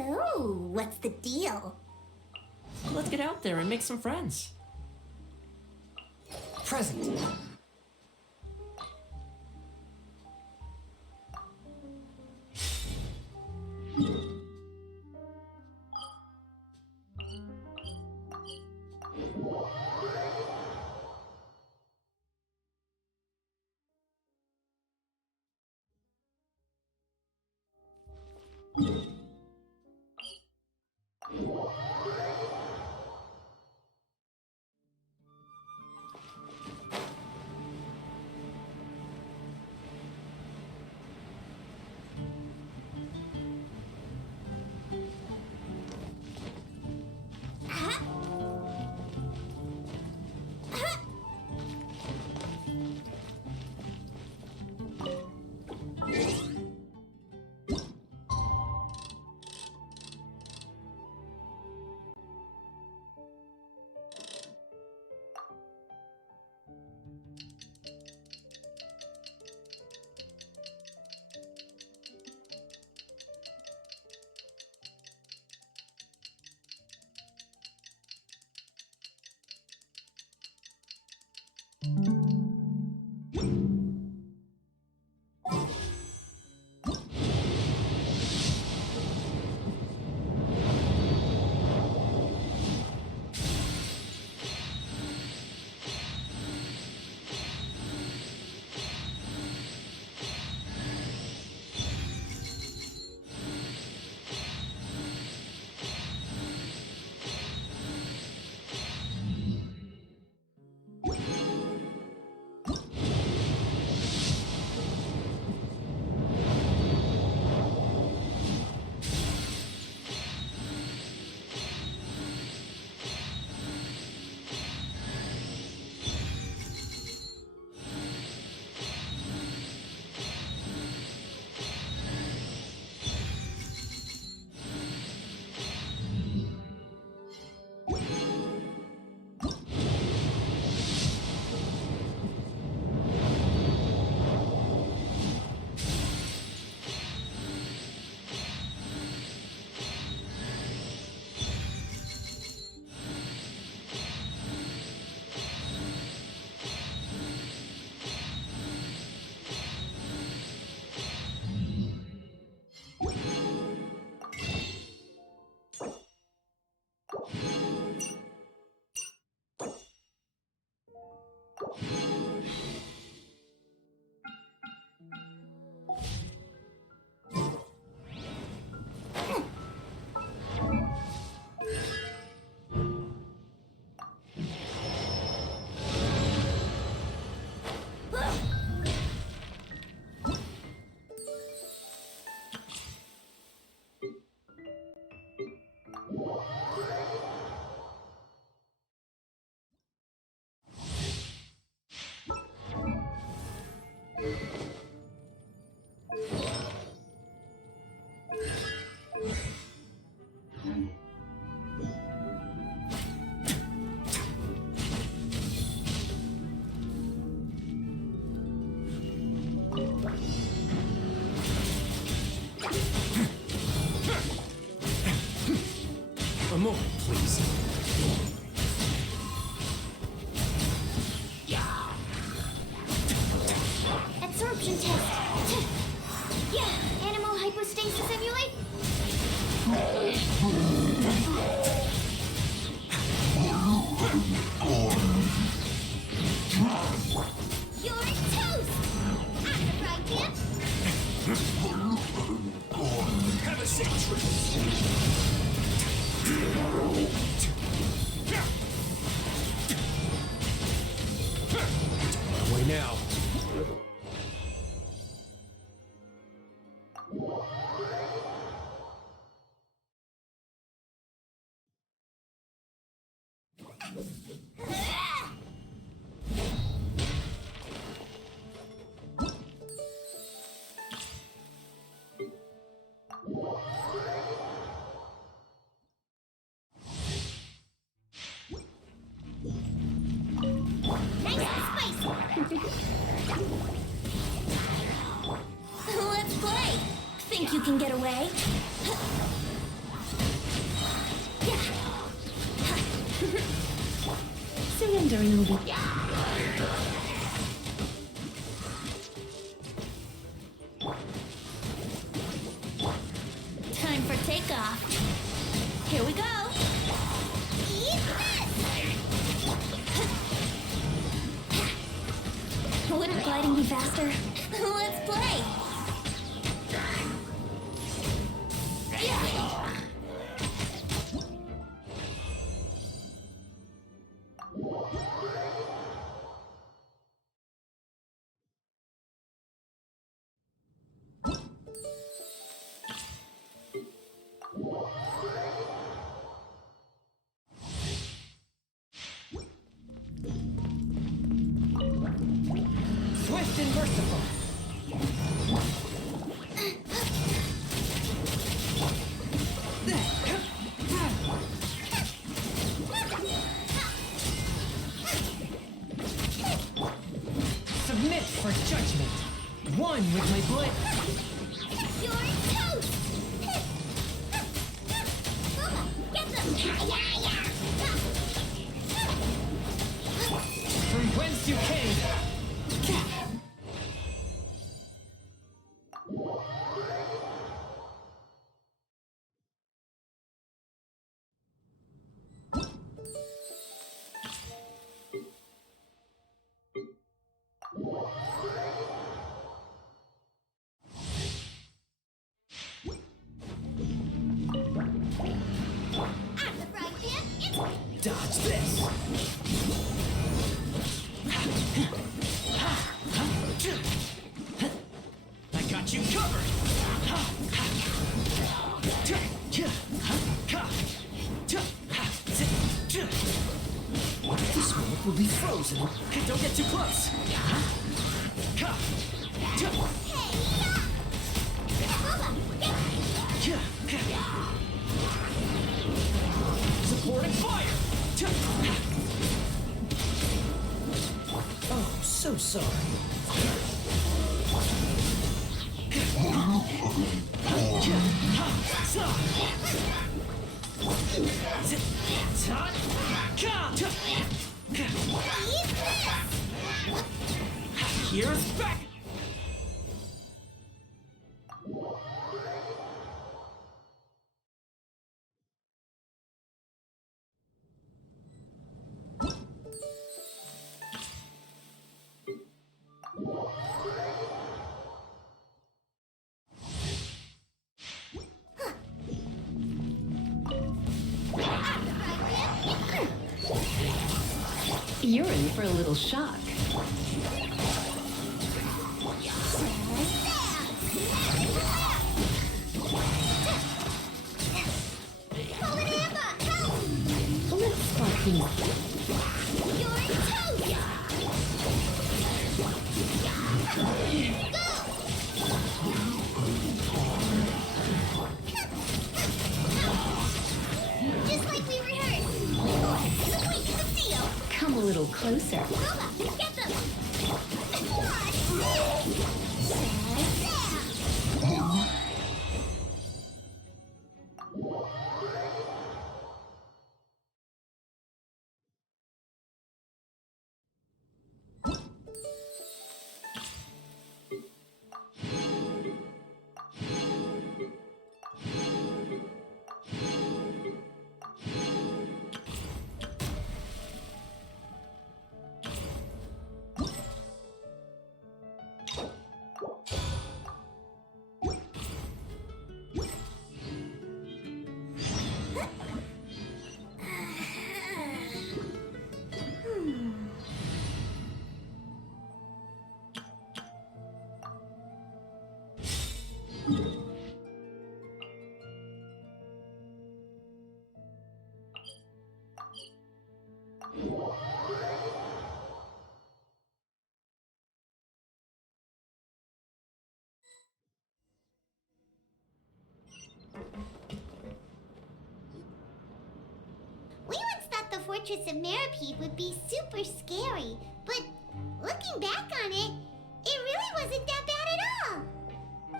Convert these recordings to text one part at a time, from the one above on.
So, what's the deal? Let's get out there and make some friends. Present. A moment, please. Absorption test. Yeah, animal hypostasis emulate. You're toast! I'm the fried pan. Have a safe trip. Way now. Nice and spicy. Let's play. Think you can get away? during the... Time for takeoff. Here we go. Eat this! Wouldn't gliding be faster? Let's play. Swift and merciful. Submit for judgment. One with my blade. You're toast! Get them! From whence you came. I'm the right man. It's Dodge this. I got you covered. This moment will be frozen. Don't get too close. Supporting fire. Oh, so sorry. Here's back. You're in for a little shock. Let's spark things. You're toast! Just like we rehearsed. Sweet as a seal. Come a little closer. Nova, get them! We once thought the Fortress of Meropide would be super scary, but looking back on it, it really wasn't that bad at all.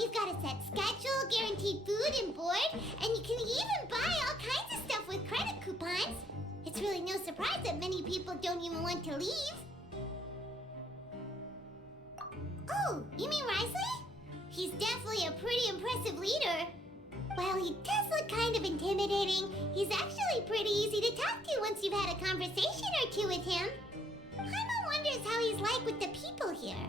You've got a set schedule, guaranteed food and board, and you can even buy all kinds of stuff with credit coupons. It's It's really no surprise that many people don't even want to leave. Oh, you mean Wriothesley? He's definitely a pretty impressive leader. While he does look kind of intimidating, he's actually pretty easy to talk to once you've had a conversation or two with him. Paimon wonders how he's like with the people here.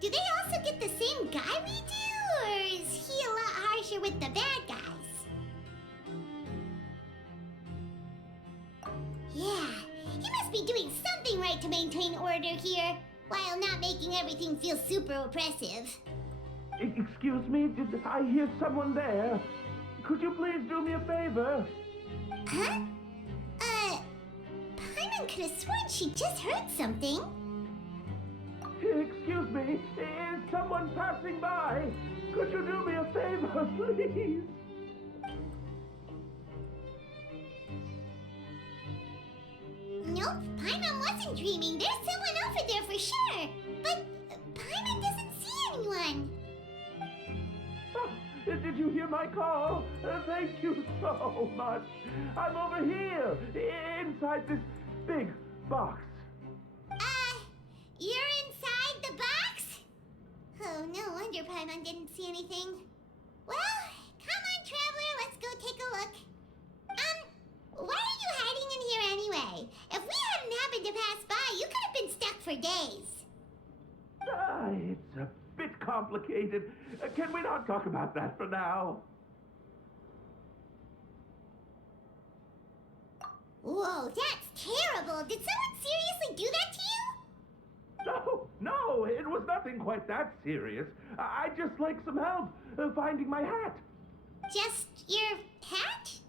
Do they also get the same guy we do, or is he a lot harsher with the bad guys? Yeah, he must be doing something right to maintain order here, while not making everything feel super oppressive. Excuse me, did I hear someone there? Could you please do me a favor? Huh? Paimon could have sworn she just heard something. Excuse me, is someone passing by? Could you do me a favor, please? Nope, Paimon wasn't dreaming. There's someone over there for sure. But Paimon doesn't see anyone. Oh, did you hear my call? Thank you so much. I'm over here, inside this big box. You're inside the box? Oh, no wonder Paimon didn't see anything. Well, come on, traveler, let's go take a look. Why are you hiding in here anyway? If we hadn't happened to pass by, you could have been stuck for days. It's a bit complicated. Can we not talk about that for now? Whoa, that's terrible. Did someone seriously do that to you? No, it was nothing quite that serious. I'd just like some help finding my hat. Just your hat?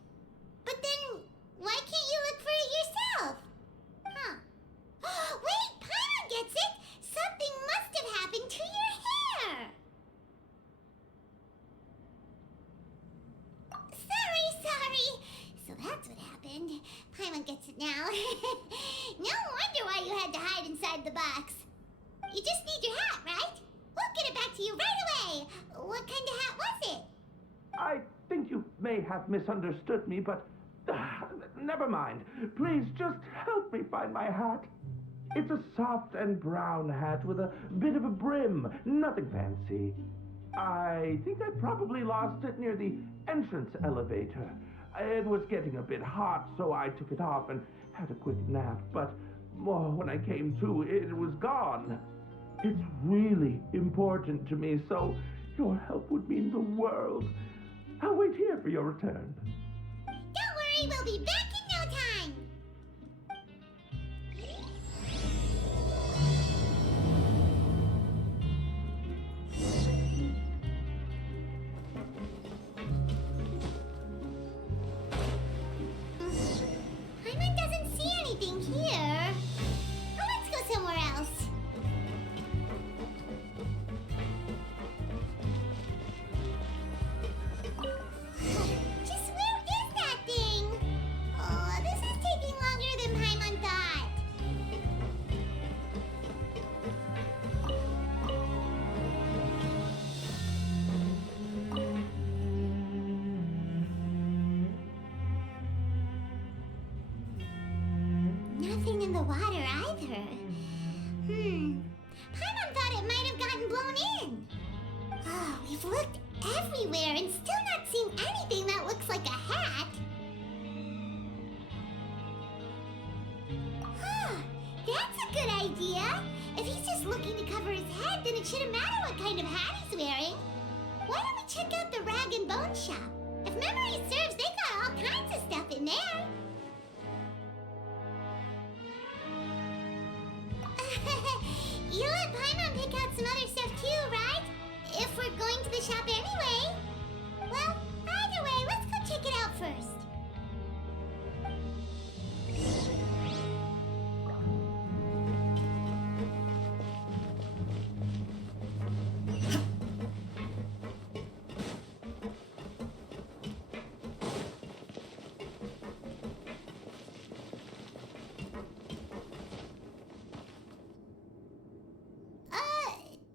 But then, why can't you look for it yourself? Huh. Wait, Paimon gets it! Something must have happened to your hair! Sorry. So that's what happened. Paimon gets it now. No wonder why you had to hide inside the box. You just need your hat, right? We'll get it back to you right away. What kind of hat was it? I think you may have misunderstood me, but never mind. Please just help me find my hat. It's a soft and brown hat with a bit of a brim. Nothing fancy. I think I probably lost it near the entrance elevator. It was getting a bit hot, so I took it off and had a quick nap. But when I came to, it was gone. It's really important to me, so your help would mean the world. I'll wait here for your return. Don't worry, we'll be back in no time. Paimon doesn't see anything here. Well, let's go somewhere else. Just where is that thing? Oh, this is taking longer than Paimon thought. Nothing in the water either. Paimon thought it might have gotten blown in. Oh, we've looked everywhere and still not seen anything that looks like a hat. Huh, that's a good idea. If he's just looking to cover his head, then it shouldn't matter what kind of hat he's wearing. Why don't we check out the rag and bone shop? If memory serves, they got all kinds of stuff in there. You let Paimon pick out some other stuff too, right? If we're going to the shop anyway. Well, either way, let's go check it out first.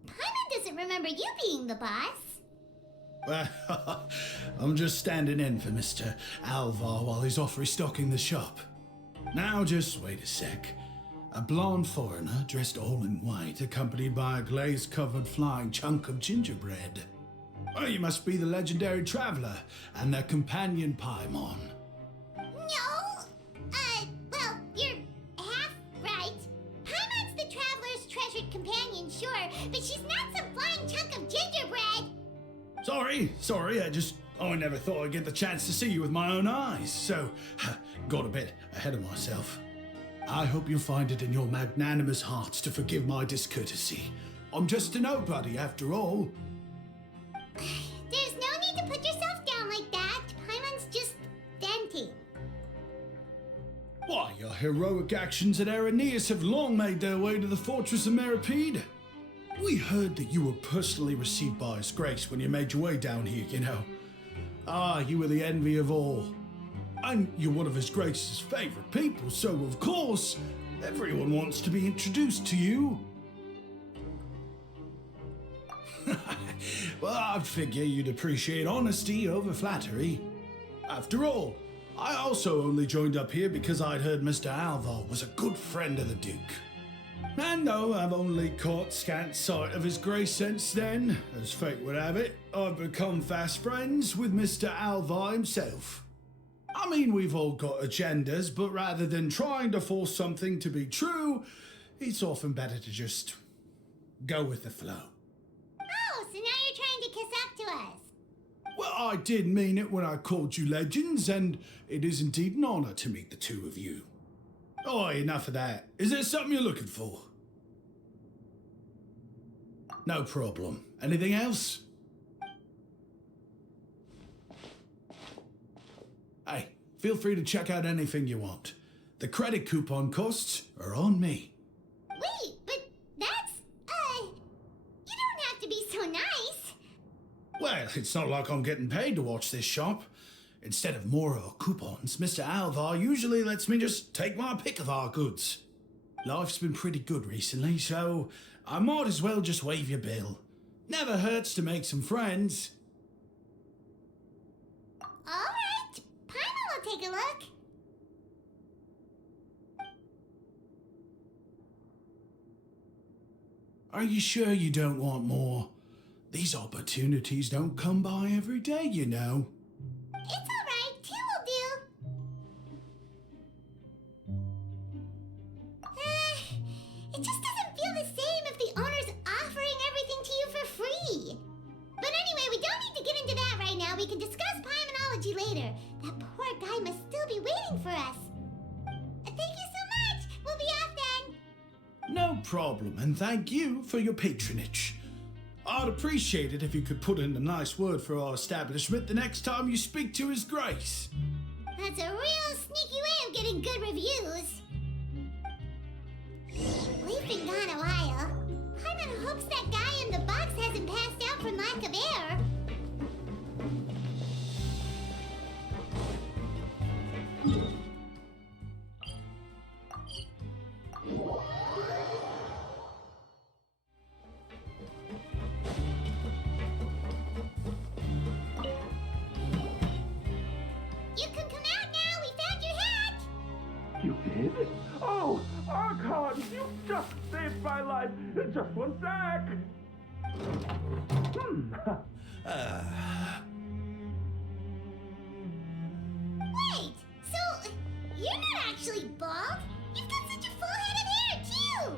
Paimon doesn't remember you being the boss. I'm just standing in for Mr. Alvar while he's off restocking the shop. Now just wait a sec. A blonde foreigner dressed all in white, accompanied by a glaze-covered flying chunk of gingerbread. Oh, you must be the legendary traveler and their companion Paimon. No! Well, you're half right. Paimon's the traveler's treasured companion, sure, but she's not some flying chunk of gingerbread! Sorry, I never thought I'd get the chance to see you with my own eyes, so got a bit ahead of myself. I hope you'll find it in your magnanimous hearts to forgive my discourtesy. I'm just a nobody, after all. There's no need to put yourself down like that. Paimon's just venting. Why, your heroic actions at Araneus have long made their way to the fortress of Meripede. We heard that you were personally received by His Grace when you made your way down here, you know. You were the envy of all. And you're one of His Grace's favorite people, so of course, everyone wants to be introduced to you. Well, I'd figure you'd appreciate honesty over flattery. After all, I also only joined up here because I'd heard Mr. Alvar was a good friend of the Duke. And though I've only caught scant sight of His Grace since then, as fate would have it, I've become fast friends with Mr. Alvar himself. I mean, we've all got agendas, but rather than trying to force something to be true, it's often better to just go with the flow. Oh, so now you're trying to kiss up to us. Well, I did mean it when I called you legends, and it is indeed an honor to meet the two of you. Oh, enough of that. Is there something you're looking for? No problem. Anything else? Hey, feel free to check out anything you want. The credit coupon costs are on me. Wait, but that's, you don't have to be so nice. Well, it's not like I'm getting paid to watch this shop. Instead of more coupons, Mr. Alvar usually lets me just take my pick of our goods. Life's been pretty good recently, so I might as well just waive your bill. Never hurts to make some friends. All right, Paimon will take a look. Are you sure you don't want more? These opportunities don't come by every day, you know. It's all right, two will do. It just doesn't feel the same if the owner's offering everything to you for free. But anyway, we don't need to get into that right now. We can discuss Paimonology later. That poor guy must still be waiting for us. Thank you so much. We'll be off then. No problem, and thank you for your patronage. I'd appreciate it if you could put in a nice word for our establishment the next time you speak to His Grace. That's a real sneaky way of getting good reviews. We've been gone a while. Paimon hopes that guy in the box hasn't passed out from lack of air. You can come out now. We found your hat. You did? Oh, Archon, you just saved my life. Just one sec. Wait, so you're not actually bald? You've got such a full head of hair, too!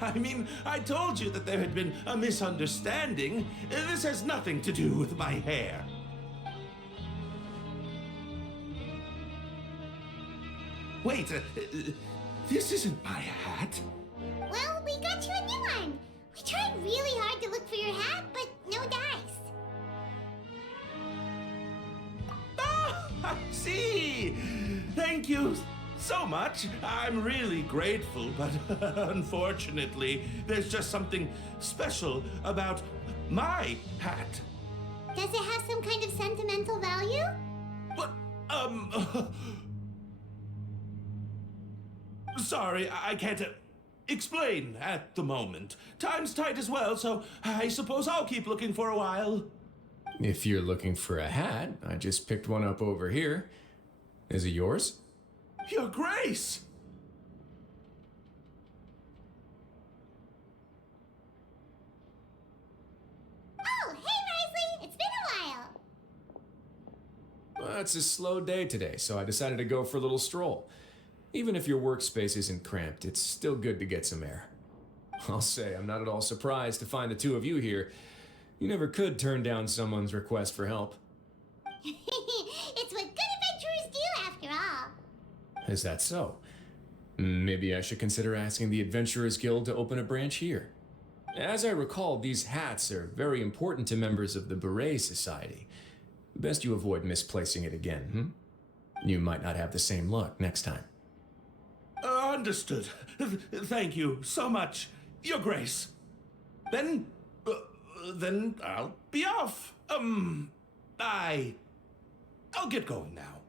I mean, I told you that there had been a misunderstanding. This has nothing to do with my hair. Wait, this isn't my hat. Well, we got you a new one. We tried really hard to look for your hat, but no dice. Ah, I see. Thank you so much. I'm really grateful, but unfortunately, there's just something special about my hat. Does it have some kind of sentimental value? What? Sorry, I can't explain at the moment. Time's tight as well, so I suppose I'll keep looking for a while. If you're looking for a hat, I just picked one up over here. Is it yours? Your Grace! Oh, hey, Wriothesley! It's been a while. Well, it's a slow day today, so I decided to go for a little stroll. Even if your workspace isn't cramped, it's still good to get some air. I'll say I'm not at all surprised to find the two of you here. You never could turn down someone's request for help. It's what good adventurers do, after all. Is that so? Maybe I should consider asking the Adventurers Guild to open a branch here. As I recall, these hats are very important to members of the Beret Society. Best you avoid misplacing it again, You might not have the same luck next time. Understood. Thank you so much, Your Grace. Then I'll be off. I'll get going now.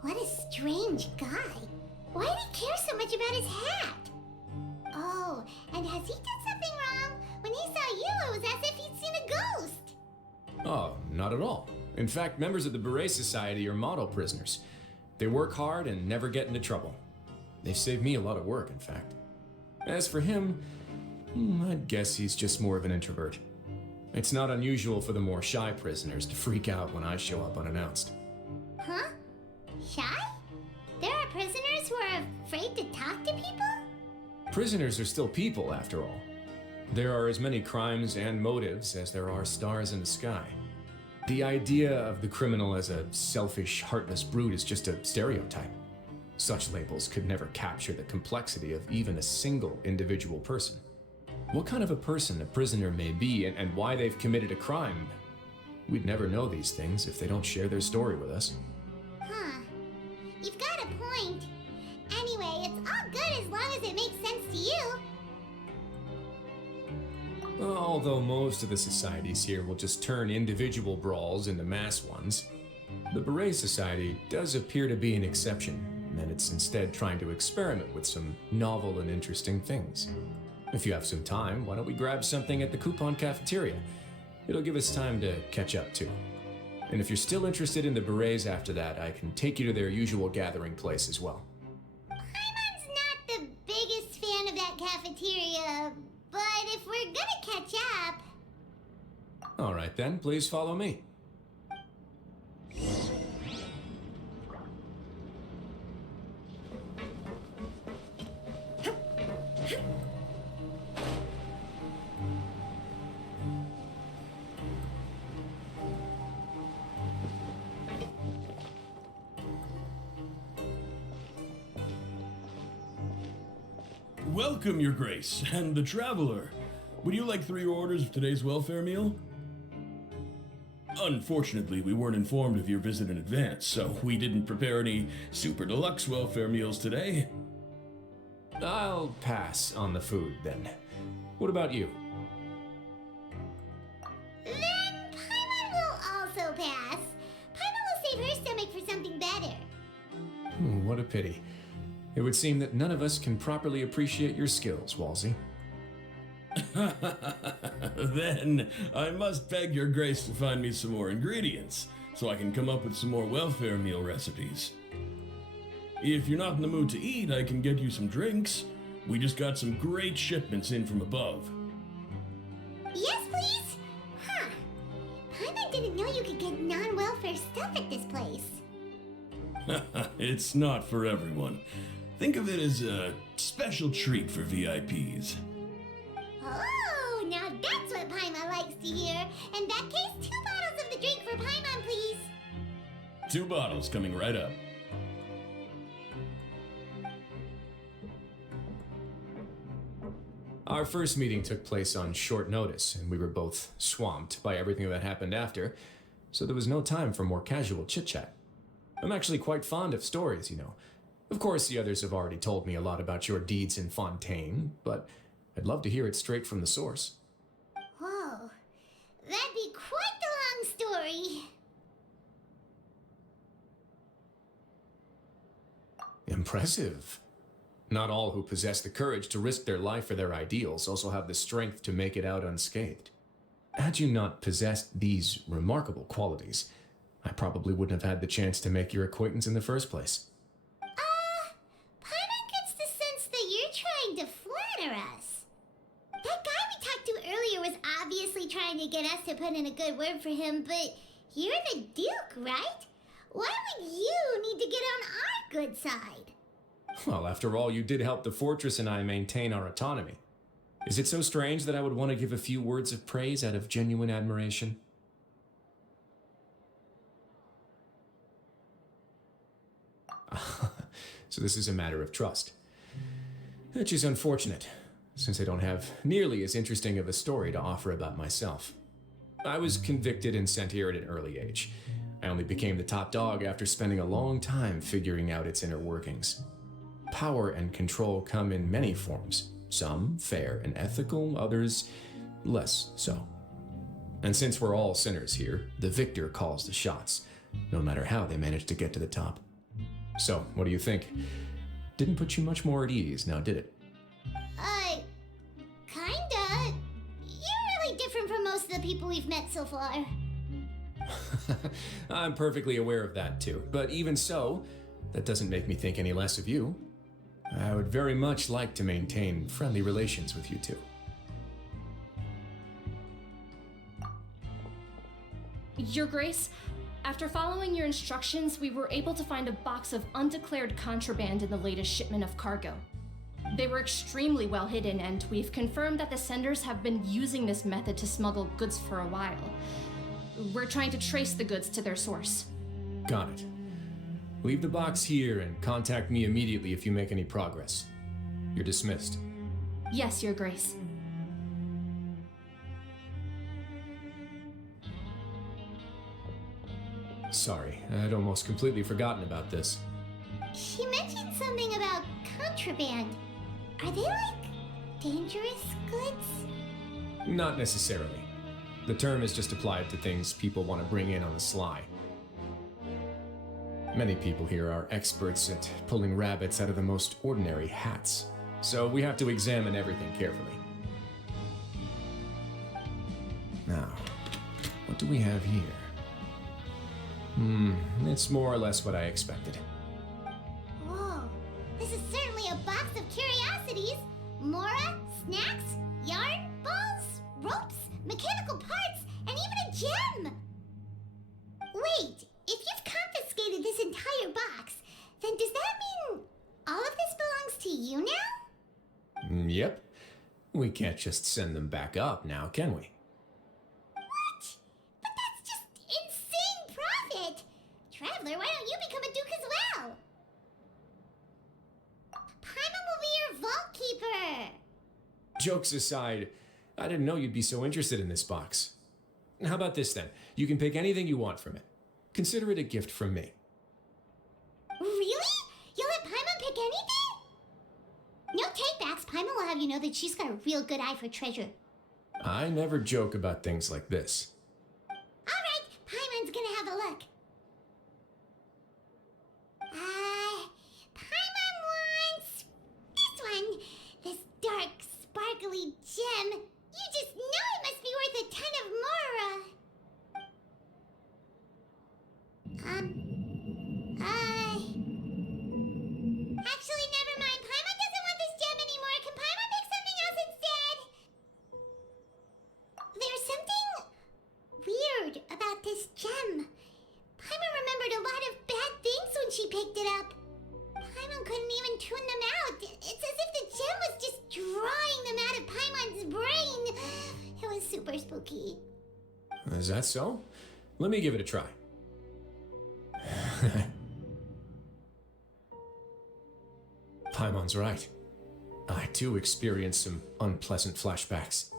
What a strange guy. Why did he care so much about his hat? Oh, and has he done something wrong? When he saw you, it was as if he'd seen a ghost. Oh, not at all. In fact, members of the Beret Society are model prisoners. They work hard and never get into trouble. They've saved me a lot of work, in fact. As for him, I'd guess he's just more of an introvert. It's not unusual for the more shy prisoners to freak out when I show up unannounced. Huh? Shy? There are prisoners who are afraid to talk to people? Prisoners are still people, after all. There are as many crimes and motives as there are stars in the sky. The idea of the criminal as a selfish, heartless brute is just a stereotype. Such labels could never capture the complexity of even a single individual person. What kind of a person a prisoner may be and why they've committed a crime, we'd never know these things if they don't share their story with us. Huh. You've got a point. Anyway, it's all good as long as it makes sense to you. Although most of the societies here will just turn individual brawls into mass ones, the Beret Society does appear to be an exception, and it's instead trying to experiment with some novel and interesting things. If you have some time, why don't we grab something at the Coupon Cafeteria? It'll give us time to catch up too. And if you're still interested in the Berets after that, I can take you to their usual gathering place as well. Paimon's not the biggest fan of that cafeteria, but if we're gonna catch up... All right then, please follow me. Welcome, Your Grace, and the Traveler. Would you like 3 orders of today's welfare meal? Unfortunately, we weren't informed of your visit in advance, so we didn't prepare any super deluxe welfare meals today. I'll pass on the food then. What about you? Then Paimon will also pass. Paimon will save her stomach for something better. What a pity. It would seem that none of us can properly appreciate your skills, Walsey. Then I must beg Your Grace to find me some more ingredients, so I can come up with some more welfare meal recipes. If you're not in the mood to eat, I can get you some drinks. We just got some great shipments in from above. Yes, please? Huh. Paimon didn't know you could get non-welfare stuff at this place. It's not for everyone. Think of it as a special treat for VIPs. Oh, now that's what Paimon likes to hear. In that case, 2 bottles of the drink for Paimon, please. 2 bottles coming right up. Our first meeting took place on short notice, and we were both swamped by everything that happened after, so there was no time for more casual chit-chat. I'm actually quite fond of stories, you know. Of course, the others have already told me a lot about your deeds in Fontaine, but I'd love to hear it straight from the source. Whoa. That'd be quite the long story. Impressive. Not all who possess the courage to risk their life for their ideals also have the strength to make it out unscathed. Had you not possessed these remarkable qualities, I probably wouldn't have had the chance to make your acquaintance in the first place. Paimon gets the sense that you're trying to flatter us. That guy we talked to earlier was obviously trying to get us to put in a good word for him, but you're the Duke, right? Why would you need to get on our good side? Well, after all, you did help the fortress and I maintain our autonomy. Is it so strange that I would want to give a few words of praise out of genuine admiration? So this is a matter of trust. Which is unfortunate, since I don't have nearly as interesting of a story to offer about myself. I was convicted and sent here at an early age. I only became the top dog after spending a long time figuring out its inner workings. Power and control come in many forms, some fair and ethical, others less so. And since we're all sinners here, the victor calls the shots, no matter how they manage to get to the top. So, what do you think? Didn't put you much more at ease, now did it? Kinda. You're really different from most of the people we've met so far. I'm perfectly aware of that too, but even so, that doesn't make me think any less of you. I would very much like to maintain friendly relations with you two. Your Grace, after following your instructions, we were able to find a box of undeclared contraband in the latest shipment of cargo. They were extremely well hidden, and we've confirmed that the senders have been using this method to smuggle goods for a while. We're trying to trace the goods to their source. Got it. Leave the box here and contact me immediately if you make any progress. You're dismissed. Yes, Your Grace. Sorry, I'd almost completely forgotten about this. She mentioned something about contraband. Are they like dangerous goods? Not necessarily. The term is just applied to things people want to bring in on the sly. Many people here are experts at pulling rabbits out of the most ordinary hats, so we have to examine everything carefully. Now, what do we have here? It's more or less what I expected. Whoa, this is certainly a box of curiosities. Mora, snacks, yarn, balls, ropes, mechanical parts, and even a gem! Wait, if you've confiscated this entire box, then does that mean all of this belongs to you now? Yep. We can't just send them back up now, can we? What? But that's just insane profit! Traveler, why don't you become a duke as well? Paimon will be your vault keeper! Jokes aside, I didn't know you'd be so interested in this box. How about this then? You can pick anything you want from it. Consider it a gift from me. Really? You'll let Paimon pick anything? No takebacks. Paimon will have you know that she's got a real good eye for treasure. I never joke about things like this. Alright, Paimon's gonna have a look. Paimon wants this one. This dark, sparkly gem. You just know it must be worth a ton of Mora. Actually, never mind. Paimon doesn't want this gem anymore. Can Paimon pick something else instead? There's something weird about this gem. Paimon remembered a lot of bad things when she picked it up. Paimon couldn't even tune them out. It's as if the gem was just drawing them out of Paimon's brain. It was super spooky. Is that so? Let me give it a try. Paimon's right. I too experienced some unpleasant flashbacks.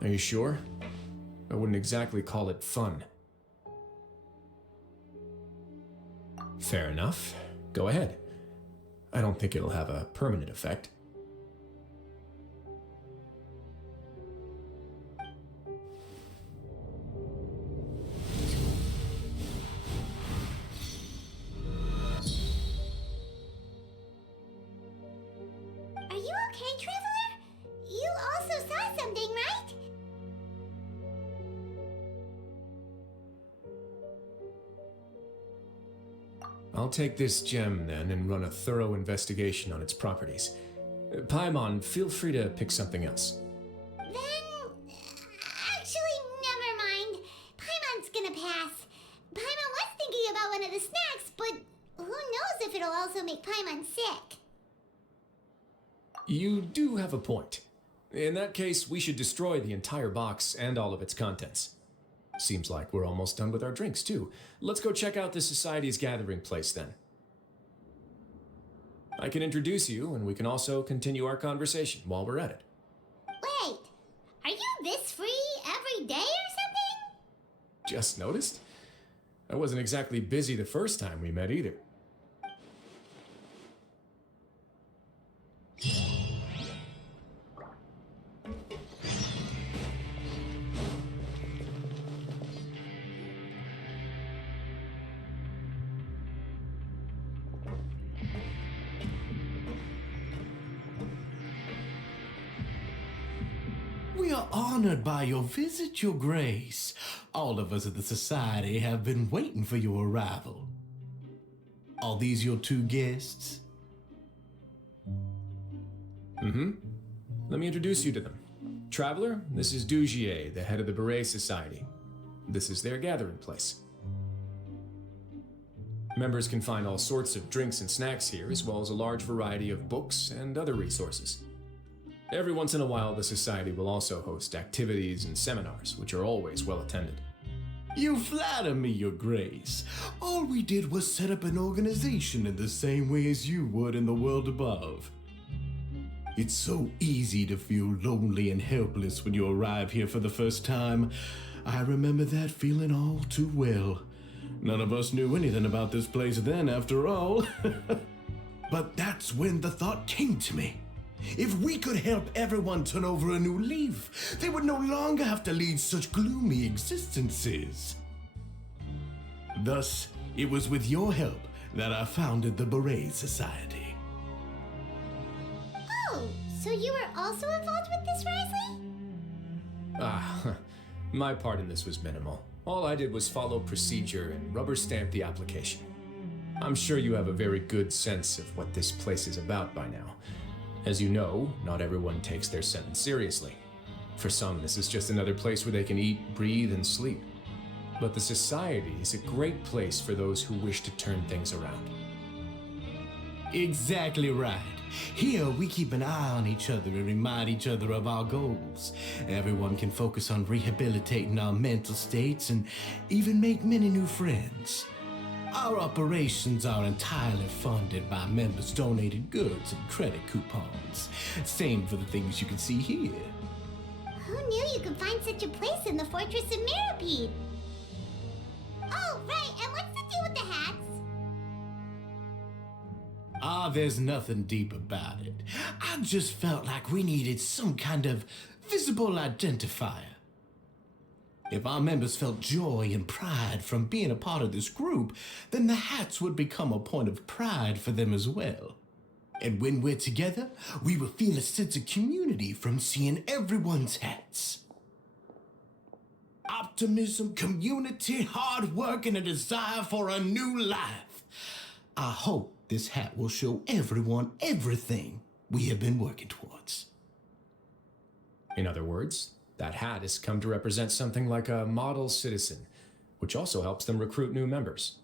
Are you sure? I wouldn't exactly call it fun. Fair enough. Go ahead. I don't think it'll have a permanent effect. Are you okay, Traveler? You also saw something, right? I'll take this gem then and run a thorough investigation on its properties. Paimon, feel free to pick something else. Then, actually, never mind. Paimon's gonna pass. Paimon was thinking about one of the snacks, but who knows if it'll also make Paimon sick. You do have a point. In that case, we should destroy the entire box and all of its contents. Seems like we're almost done with our drinks, too. Let's go check out the Society's gathering place, then. I can introduce you, and we can also continue our conversation while we're at it. Wait, are you this free every day or something? Just noticed? I wasn't exactly busy the first time we met either. We are honored by your visit, Your Grace. All of us at the Society have been waiting for your arrival. Are these your two guests? Let me introduce you to them. Traveler, this is Dugier, the head of the Beret Society. This is their gathering place. Members can find all sorts of drinks and snacks here, as well as a large variety of books and other resources. Every once in a while, the Society will also host activities and seminars, which are always well attended. You flatter me, Your Grace. All we did was set up an organization in the same way as you would in the world above. It's so easy to feel lonely and helpless when you arrive here for the first time. I remember that feeling all too well. None of us knew anything about this place then, after all. But that's when the thought came to me. If we could help everyone turn over a new leaf, they would no longer have to lead such gloomy existences. Thus, it was with your help that I founded the Beret Society. Oh, so you were also involved with this, Wriothesley? My part in this was minimal. All I did was follow procedure and rubber stamp the application. I'm sure you have a very good sense of what this place is about by now. As you know, not everyone takes their sentence seriously. For some, this is just another place where they can eat, breathe, and sleep. But the Society is a great place for those who wish to turn things around. Exactly right. Here, we keep an eye on each other and remind each other of our goals. Everyone can focus on rehabilitating our mental states and even make many new friends. Our operations are entirely funded by members' donated goods and credit coupons. Same for the things you can see here. Who knew you could find such a place in the Fortress of Mirapede? Oh, right, and what's the deal with the hats? There's nothing deep about it. I just felt like we needed some kind of visible identifier. If our members felt joy and pride from being a part of this group, then the hats would become a point of pride for them as well. And when we're together, we will feel a sense of community from seeing everyone's hats. Optimism, community, hard work, and a desire for a new life. I hope this hat will show everyone everything we have been working towards. In other words, that hat has come to represent something like a model citizen, which also helps them recruit new members.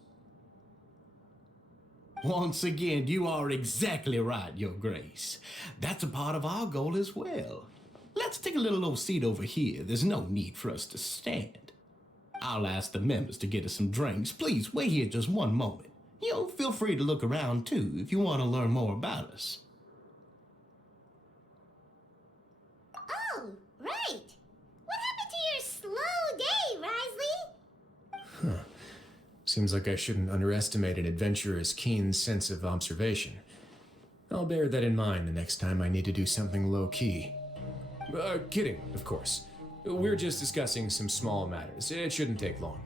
Once again, you are exactly right, Your Grace. That's a part of our goal as well. Let's take a little old seat over here. There's no need for us to stand. I'll ask the members to get us some drinks. Please wait here just one moment. Feel free to look around too if you want to learn more about us. Oh, right. What happened to your slow day, Wriothesley? Seems like I shouldn't underestimate an adventurer's keen sense of observation. I'll bear that in mind the next time I need to do something low-key. Kidding, of course. We're just discussing some small matters. It shouldn't take long.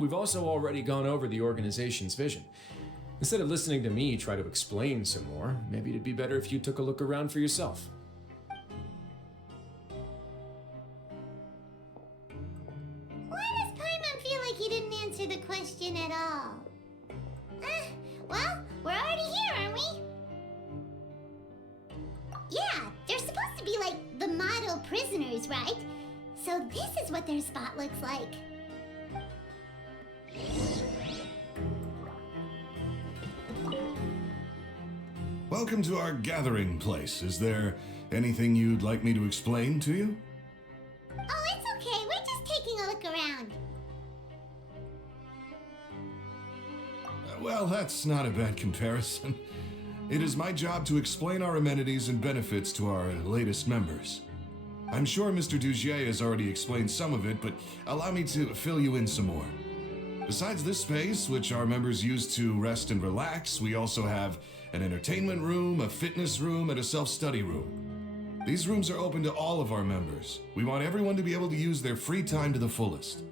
We've also already gone over the organization's vision. Instead of listening to me try to explain some more, maybe it'd be better if you took a look around for yourself. Why does Paimon feel like he didn't answer the question at all? Well, we're already here, aren't we? Yeah, they're supposed to be like the model prisoners, right? So this is what their spot looks like. Welcome to our gathering place. Is there anything you'd like me to explain to you? Oh, it's okay. We're just taking a look around. Well, that's not a bad comparison. It is my job to explain our amenities and benefits to our latest members. I'm sure Mr. Dugier has already explained some of it, but allow me to fill you in some more. Besides this space, which our members use to rest and relax, we also have an entertainment room, a fitness room, and a self-study room. These rooms are open to all of our members. We want everyone to be able to use their free time to the fullest.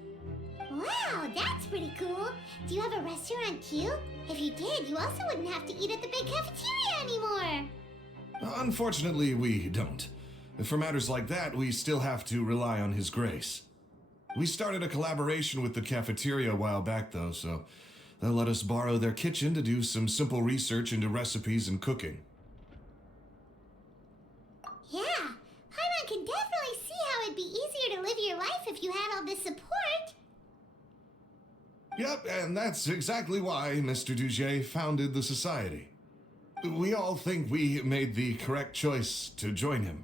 Wow, that's pretty cool. Do you have a restaurant too? If you did, you also wouldn't have to eat at the big cafeteria anymore. Unfortunately, we don't. For matters like that, we still have to rely on His grace. We started a collaboration with the cafeteria a while back, though, so they'll let us borrow their kitchen to do some simple research into recipes and cooking. Yeah, Paimon can definitely see how it'd be easier to live your life if you had all this support. Yep, and that's exactly why Mr. Dugier founded the society. We all think we made the correct choice to join him.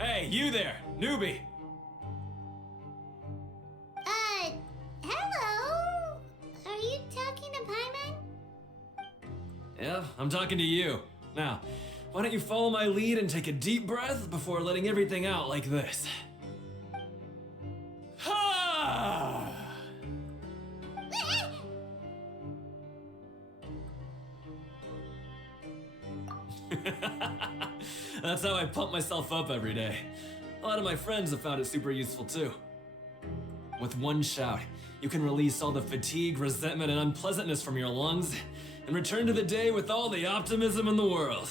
Hey, you there, newbie! Hello? Are you talking to Paimon? Yeah, I'm talking to you. Now, why don't you follow my lead and take a deep breath before letting everything out like this? Ha! That's how I pump myself up every day. A lot of my friends have found it super useful too. With one shout, you can release all the fatigue, resentment, and unpleasantness from your lungs and return to the day with all the optimism in the world.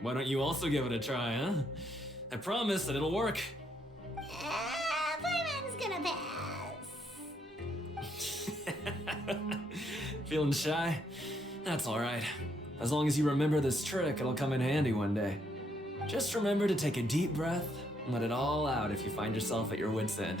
Why don't you also give it a try, huh? I promise that it'll work. Paimon's gonna pass. Feeling shy? That's alright. As long as you remember this trick, it'll come in handy one day. Just remember to take a deep breath and let it all out if you find yourself at your wit's end.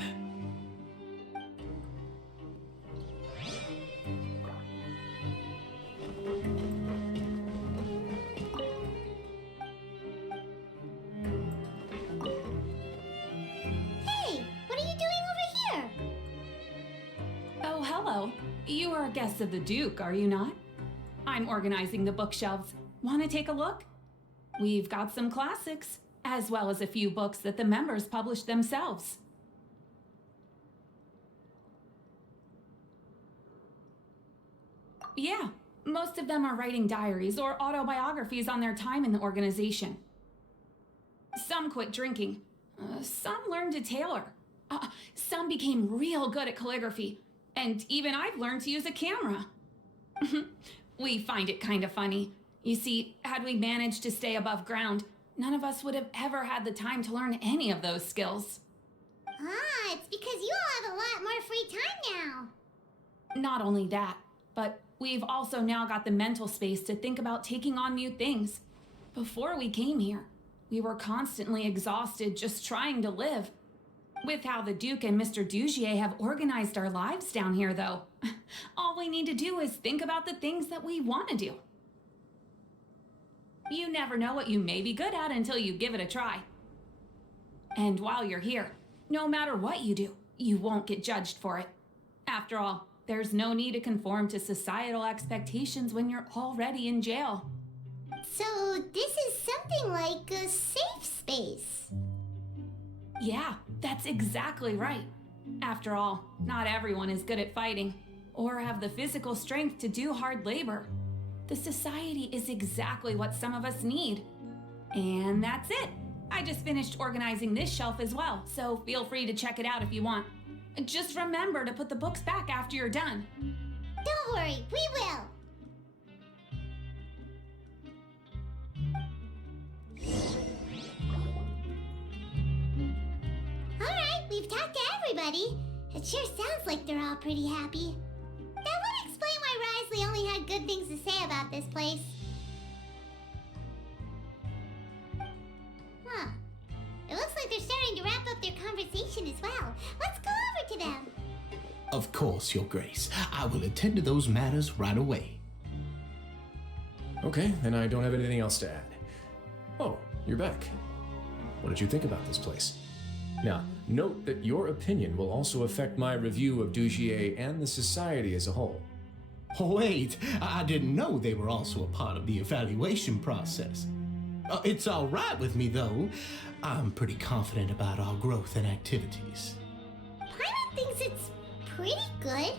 Hey, what are you doing over here? Oh, hello. You are guests of the Duke, are you not? I'm organizing the bookshelves. Want to take a look? We've got some classics, as well as a few books that the members published themselves. Yeah, most of them are writing diaries or autobiographies on their time in the organization. Some quit drinking. Some learned to tailor. Some became real good at calligraphy. And even I've learned to use a camera. We find it kind of funny. You see, had we managed to stay above ground, none of us would have ever had the time to learn any of those skills. It's because you all have a lot more free time now. Not only that, but we've also now got the mental space to think about taking on new things. Before we came here, we were constantly exhausted just trying to live. With how the Duke and Mr. Dugier have organized our lives down here, though, all we need to do is think about the things that we want to do. You never know what you may be good at until you give it a try. And while you're here, no matter what you do, you won't get judged for it. After all, there's no need to conform to societal expectations when you're already in jail. So this is something like a safe space. Yeah, that's exactly right. After all, not everyone is good at fighting, or have the physical strength to do hard labor. The society is exactly what some of us need. And that's it. I just finished organizing this shelf as well, so feel free to check it out if you want. Just remember to put the books back after you're done. Don't worry, we will. we've talked to everybody. It sure sounds like they're all pretty happy. That would explain why Wriothesley only had good things to say about this place. Huh. It looks like they're starting to wrap up their conversation as well. Let's go over to them. Of course, Your Grace. I will attend to those matters right away. Okay, then I don't have anything else to add. Oh, you're back. What did you think about this place? Now, note that your opinion will also affect my review of Dugier and the Society as a whole. Wait, I didn't know they were also a part of the evaluation process. It's all right with me, though. I'm pretty confident about our growth and activities. Paimon thinks it's pretty good.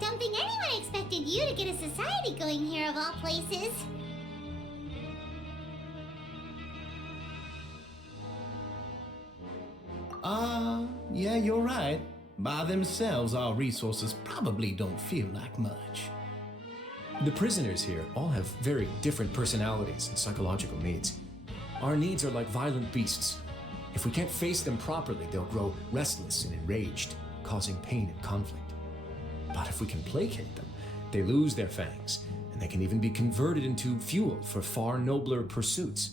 Don't think anyone expected you to get a society going here of all places. Yeah, you're right. By themselves, our resources probably don't feel like much. The prisoners here all have very different personalities and psychological needs. Our needs are like violent beasts. If we can't face them properly, they'll grow restless and enraged, causing pain and conflict. But if we can placate them, they lose their fangs, and they can even be converted into fuel for far nobler pursuits.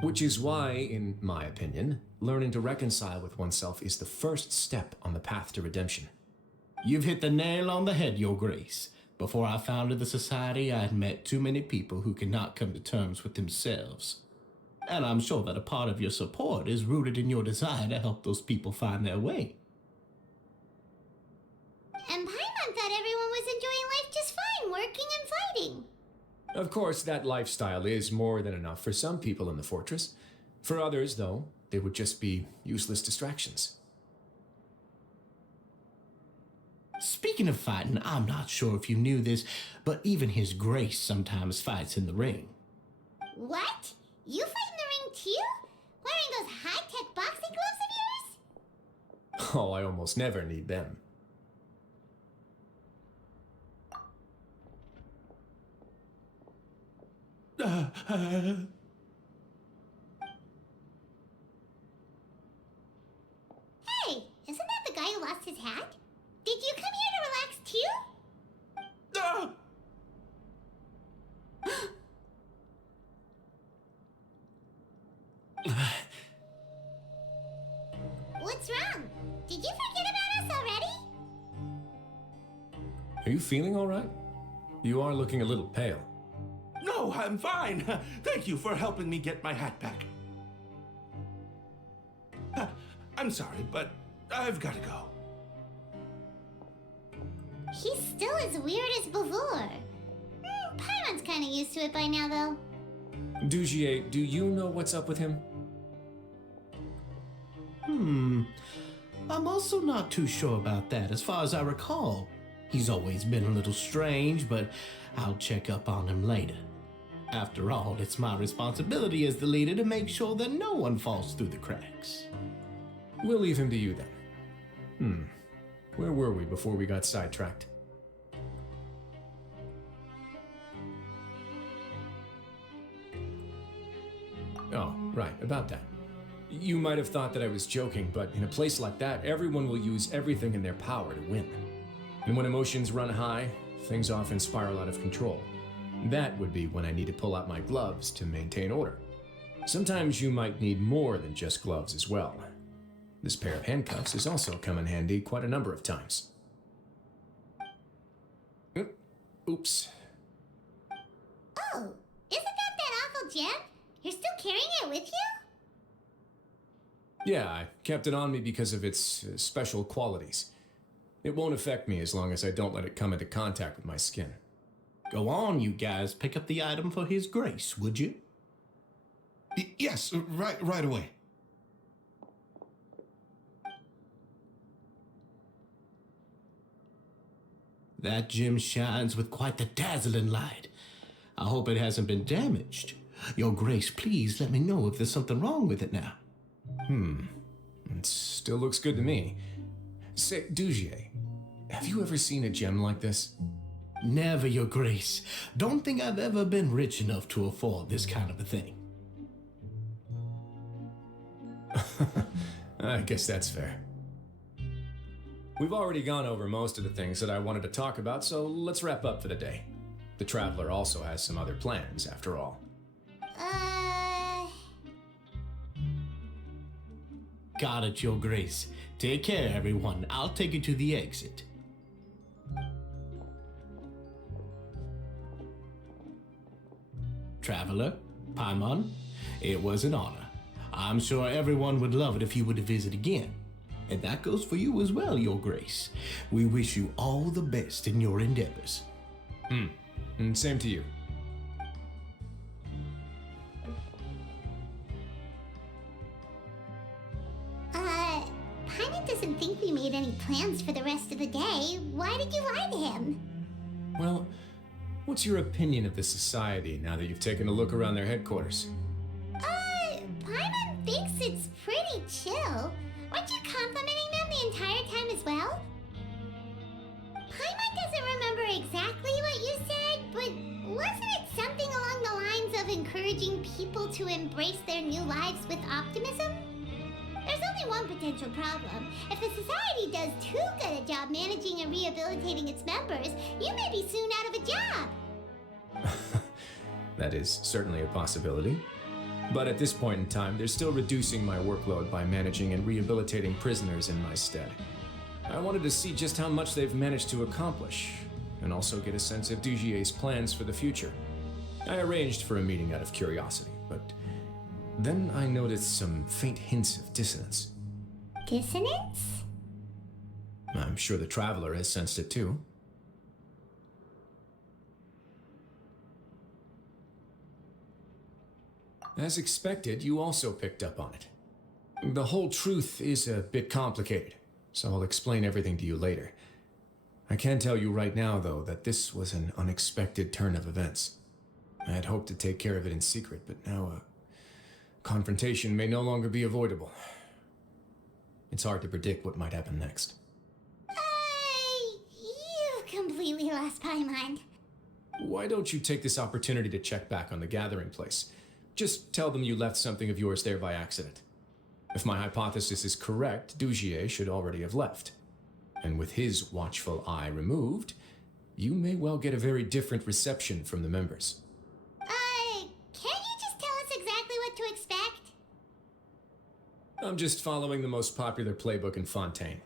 Which is why, in my opinion, learning to reconcile with oneself is the first step on the path to redemption. You've hit the nail on the head, Your Grace. Before I founded the Society, I had met too many people who could not come to terms with themselves. And I'm sure that a part of your support is rooted in your desire to help those people find their way. And Paimon thought everyone was enjoying life just fine, working and fighting. Of course, that lifestyle is more than enough for some people in the fortress. For others, though, they would just be useless distractions. Speaking of fighting, I'm not sure if you knew this, but even His Grace sometimes fights in the ring. What? You fight in the ring too? Wearing those high-tech boxing gloves of yours? Oh, I almost never need them. Hey, isn't that the guy who lost his hat? Did you come here to relax too? What's wrong? Did you forget about us already? Are you feeling all right? You are looking a little pale. No, I'm fine. Thank you for helping me get my hat back. I'm sorry, but I've got to go. He's still as weird as before. Paimon's kind of used to it by now, though. Dugier, do you know what's up with him? I'm also not too sure about that. As far as I recall, he's always been a little strange, but I'll check up on him later. After all, it's my responsibility as the leader to make sure that no one falls through the cracks. We'll leave him to you then. Where were we before we got sidetracked? Oh, right, about that. You might have thought that I was joking, but in a place like that, everyone will use everything in their power to win. And when emotions run high, things often spiral out of control. That would be when I need to pull out my gloves to maintain order. Sometimes you might need more than just gloves as well. This pair of handcuffs has also come in handy quite a number of times. Oops. Oh, isn't that awful gem? You're still carrying it with you? Yeah, I kept it on me because of its special qualities. It won't affect me as long as I don't let it come into contact with my skin. Go on, you guys. Pick up the item for His Grace, would you? Yes, right away. That gem shines with quite the dazzling light. I hope it hasn't been damaged. Your Grace, please let me know if there's something wrong with it now. It still looks good to me. Say, Dugier, have you ever seen a gem like this? Never, Your Grace. Don't think I've ever been rich enough to afford this kind of a thing. I guess that's fair. We've already gone over most of the things that I wanted to talk about, so let's wrap up for the day. The Traveler also has some other plans, after all. Got it, Your Grace. Take care, everyone. I'll take you to the exit. Traveler, Paimon, it was an honor. I'm sure everyone would love it if you were to visit again. And that goes for you as well, Your Grace. We wish you all the best in your endeavors. And same to you. Paimon doesn't think we made any plans for the rest of the day. Why did you lie to him? Well, what's your opinion of the society now that you've taken a look around their headquarters? Paimon thinks it's pretty chill. Weren't you complimenting them the entire time as well? Paimon doesn't remember exactly what you said, but wasn't it something along the lines of encouraging people to embrace their new lives with optimism? There's only one potential problem. If the society does too good a job managing and rehabilitating its members, you may be soon out of a job. That is certainly a possibility. But at this point in time, they're still reducing my workload by managing and rehabilitating prisoners in my stead. I wanted to see just how much they've managed to accomplish, and also get a sense of Dugier's plans for the future. I arranged for a meeting out of curiosity, but then I noticed some faint hints of dissonance. Dissonance? I'm sure the Traveler has sensed it too. As expected, you also picked up on it. The whole truth is a bit complicated, so I'll explain everything to you later. I can tell you right now, though, that this was an unexpected turn of events. I had hoped to take care of it in secret, but now confrontation may no longer be avoidable. It's hard to predict what might happen next. You've completely lost Paimon. Why don't you take this opportunity to check back on the gathering place? Just tell them you left something of yours there by accident. If my hypothesis is correct, Dugier should already have left. And with his watchful eye removed, you may well get a very different reception from the members. Can't you just tell us exactly what to expect? I'm just following the most popular playbook in Fontaine.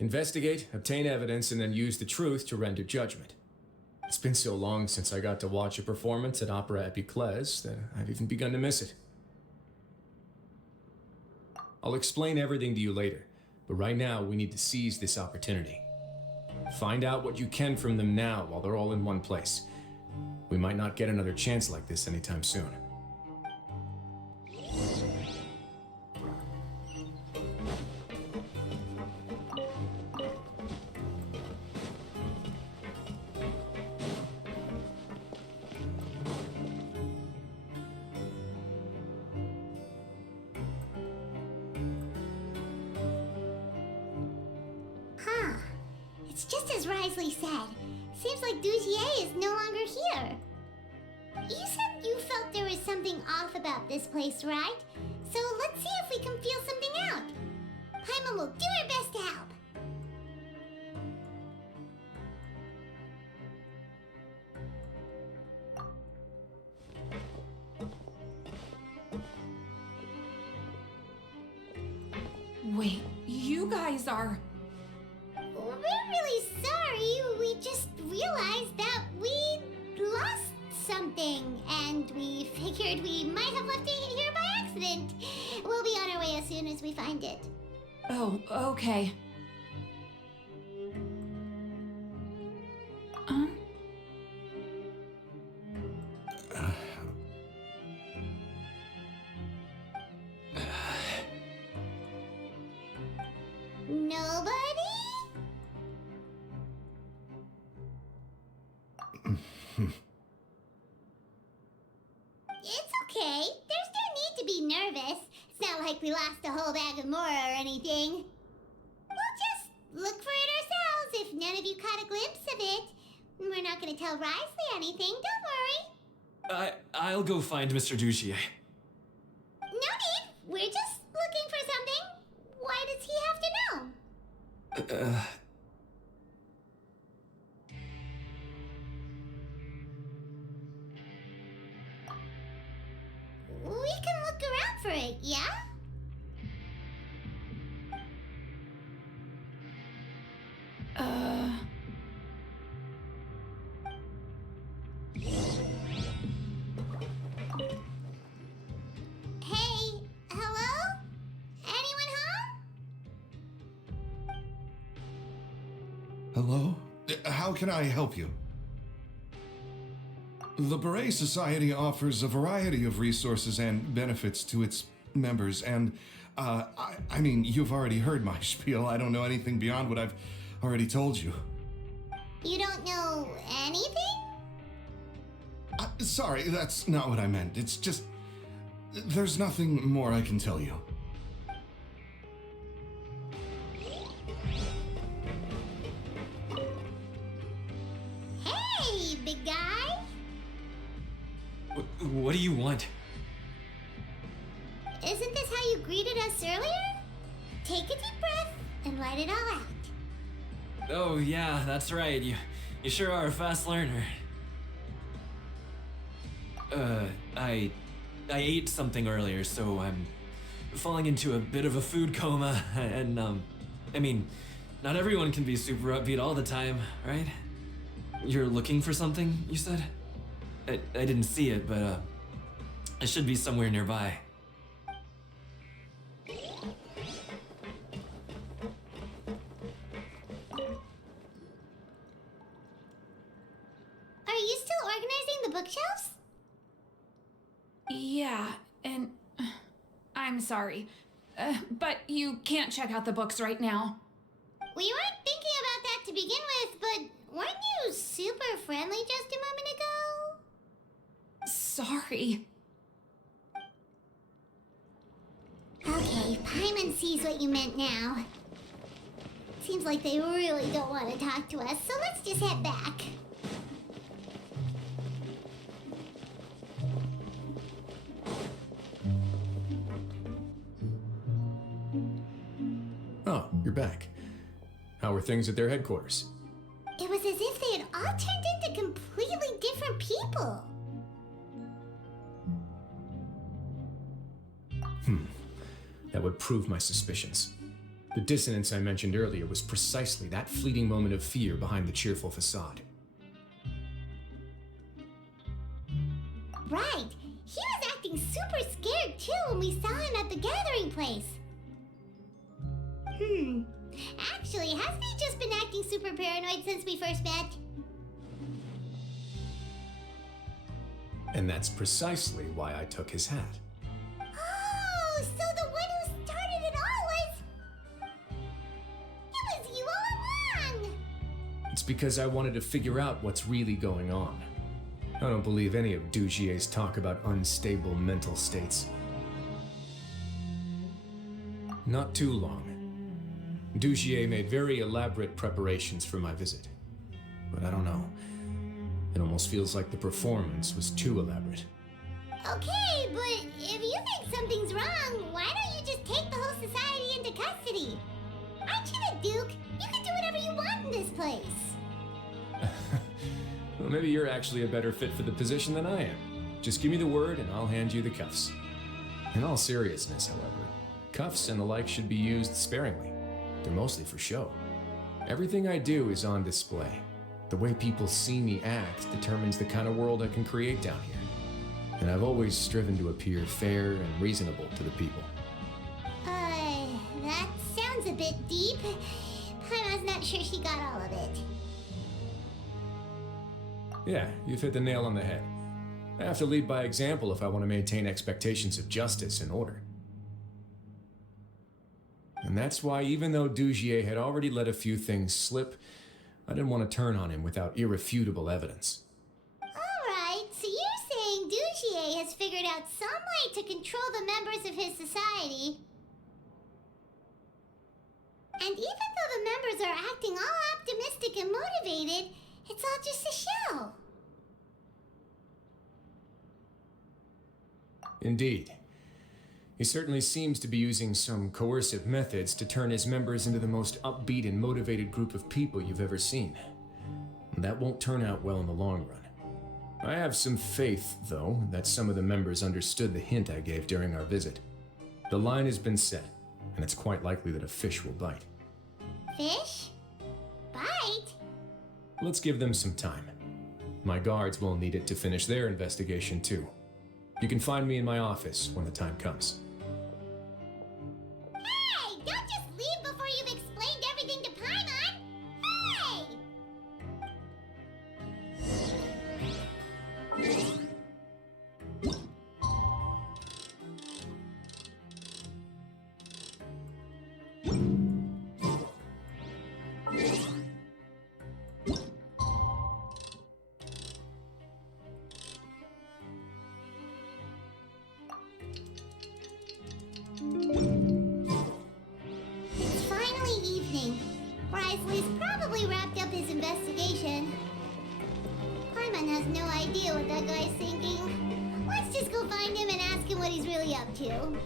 Investigate, obtain evidence, and then use the truth to render judgment. It's been so long since I got to watch a performance at Opera Epiclese that I've even begun to miss it. I'll explain everything to you later, but right now we need to seize this opportunity. Find out what you can from them now while they're all in one place. We might not get another chance like this anytime soon. It's just as Wriothesley said. Seems like Dugier is no longer here. You said you felt there was something off about this place, right? So let's see if we can feel something out. Paimon will do her best to help. Wait, you guys are... We're really sorry. We just realized that we lost something, and we figured we might have left it here by accident. We'll be on our way as soon as we find it. Oh, okay. Nobody? It's okay. There's no need to be nervous. It's not like we lost a whole bag of Mora or anything. We'll just look for it ourselves if none of you caught a glimpse of it. We're not going to tell Wriothesley anything, don't worry. I'll go find Mr. Dugier. No need. We're just looking for something. Why does he have to know? We can look around for it, yeah? Hey, hello? Anyone home? Hello? How can I help you? The Beret Society offers a variety of resources and benefits to its members, and, I mean, you've already heard my spiel. I don't know anything beyond what I've already told you. You don't know anything? Sorry, that's not what I meant. It's just... there's nothing more I can tell you. Hey, big guy! What do you want? Isn't this how you greeted us earlier? Take a deep breath and let it all out. Oh yeah, that's right. You sure are a fast learner. I ate something earlier, so I'm falling into a bit of a food coma, and I mean, not everyone can be super upbeat all the time, right? You're looking for something, you said? I didn't see it, but it should be somewhere nearby. Are you still organizing the bookshelves? Yeah, and I'm sorry, but you can't check out the books right now. We weren't thinking about that to begin with, but weren't you super friendly just a moment ago? Sorry. Okay, Paimon sees what you meant now. Seems like they really don't want to talk to us, so let's just head back. Oh, you're back. How were things at their headquarters? It was as if they had all turned into completely different people. That would prove my suspicions. The dissonance I mentioned earlier was precisely that fleeting moment of fear behind the cheerful facade. Right. He was acting super scared too when we saw him at the gathering place. Actually, hasn't he just been acting super paranoid since we first met? And that's precisely why I took his hat. Oh, so the one who started it all was... It was you all along! It's because I wanted to figure out what's really going on. I don't believe any of Dugier's talk about unstable mental states. Not too long. Dugier made very elaborate preparations for my visit. But I don't know. It almost feels like the performance was too elaborate. Okay, but if you think something's wrong, why don't you just take the whole society into custody? Aren't you the Duke? You can do whatever you want in this place. Well, maybe you're actually a better fit for the position than I am. Just give me the word and I'll hand you the cuffs. In all seriousness, however, cuffs and the like should be used sparingly. They're mostly for show. Everything I do is on display. The way people see me act determines the kind of world I can create down here. And I've always striven to appear fair and reasonable to the people. That sounds a bit deep. Paimon's not sure she got all of it. Yeah, you've hit the nail on the head. I have to lead by example if I want to maintain expectations of justice and order. And that's why, even though Dugier had already let a few things slip, I didn't want to turn on him without irrefutable evidence. Alright, so you're saying Dugier has figured out some way to control the members of his society. And even though the members are acting all optimistic and motivated, it's all just a show. Indeed. He certainly seems to be using some coercive methods to turn his members into the most upbeat and motivated group of people you've ever seen. That won't turn out well in the long run. I have some faith, though, that some of the members understood the hint I gave during our visit. The line has been set, and it's quite likely that a fish will bite. Fish? Bite? Let's give them some time. My guards will need it to finish their investigation, too. You can find me in my office when the time comes. Hey! Don't just leave before you've explained everything to Paimon! Hey! It's finally evening. Wriothesley's probably wrapped up his investigation. Paimon has no idea what that guy's thinking. Let's just go find him and ask him what he's really up to.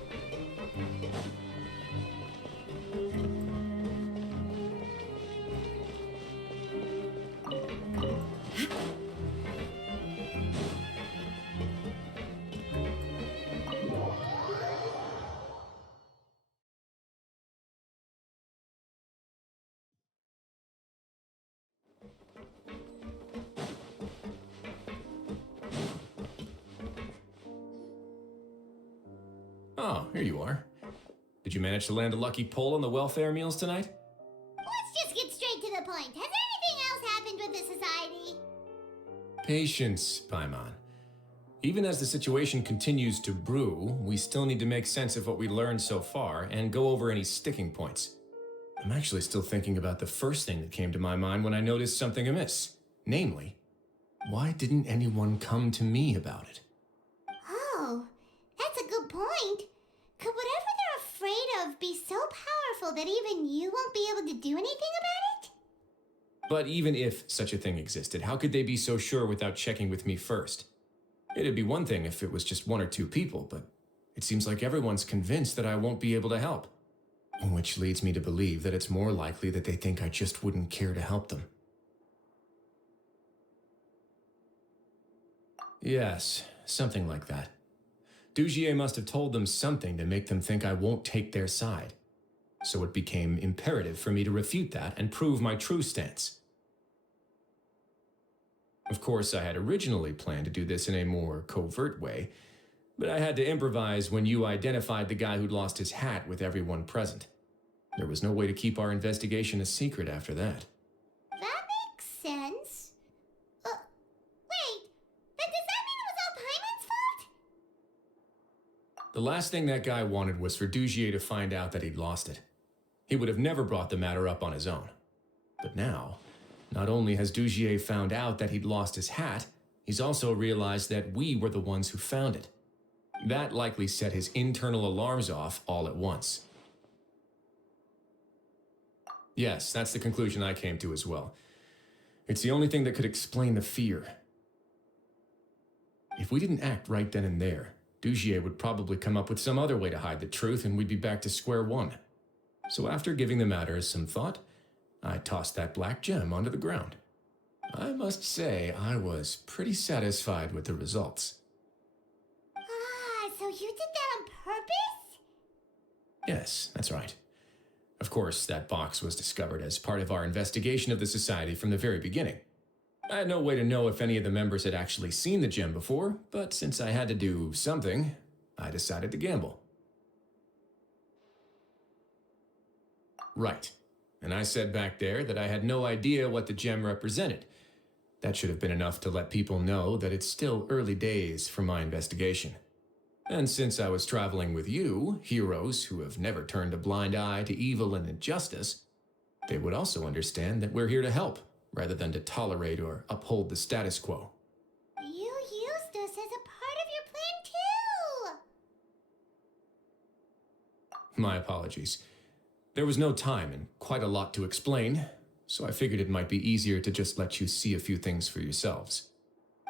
Oh, here you are. Did you manage to land a lucky pull on the welfare meals tonight? Let's just get straight to the point. Has anything else happened with the society? Patience, Paimon. Even as the situation continues to brew, we still need to make sense of what we learned so far and go over any sticking points. I'm actually still thinking about the first thing that came to my mind when I noticed something amiss. Namely, why didn't anyone come to me about it? Oh, that's a good point. Could whatever they're afraid of be so powerful that even you won't be able to do anything about it? But even if such a thing existed, how could they be so sure without checking with me first? It'd be one thing if it was just one or two people, but it seems like everyone's convinced that I won't be able to help. Which leads me to believe that it's more likely that they think I just wouldn't care to help them. Yes, something like that. Dugier must have told them something to make them think I won't take their side. So it became imperative for me to refute that and prove my true stance. Of course, I had originally planned to do this in a more covert way, but I had to improvise when you identified the guy who'd lost his hat with everyone present. There was no way to keep our investigation a secret after that. That makes sense. Wait, then does that mean it was all Paimon's fault? The last thing that guy wanted was for Dugier to find out that he'd lost it. He would have never brought the matter up on his own. But now, not only has Dugier found out that he'd lost his hat, he's also realized that we were the ones who found it. That likely set his internal alarms off all at once. Yes, that's the conclusion I came to as well. It's the only thing that could explain the fear. If we didn't act right then and there, Dugier would probably come up with some other way to hide the truth and we'd be back to square one. So after giving the matter some thought, I tossed that black gem onto the ground. I must say, I was pretty satisfied with the results. Ah, so you did that on purpose? Yes, that's right. Of course, that box was discovered as part of our investigation of the Society from the very beginning. I had no way to know if any of the members had actually seen the gem before, but since I had to do something, I decided to gamble. Right. And I said back there that I had no idea what the gem represented. That should have been enough to let people know that it's still early days for my investigation. And since I was traveling with you, heroes who have never turned a blind eye to evil and injustice, they would also understand that we're here to help, rather than to tolerate or uphold the status quo. You used us as a part of your plan too! My apologies. There was no time and quite a lot to explain, so I figured it might be easier to just let you see a few things for yourselves.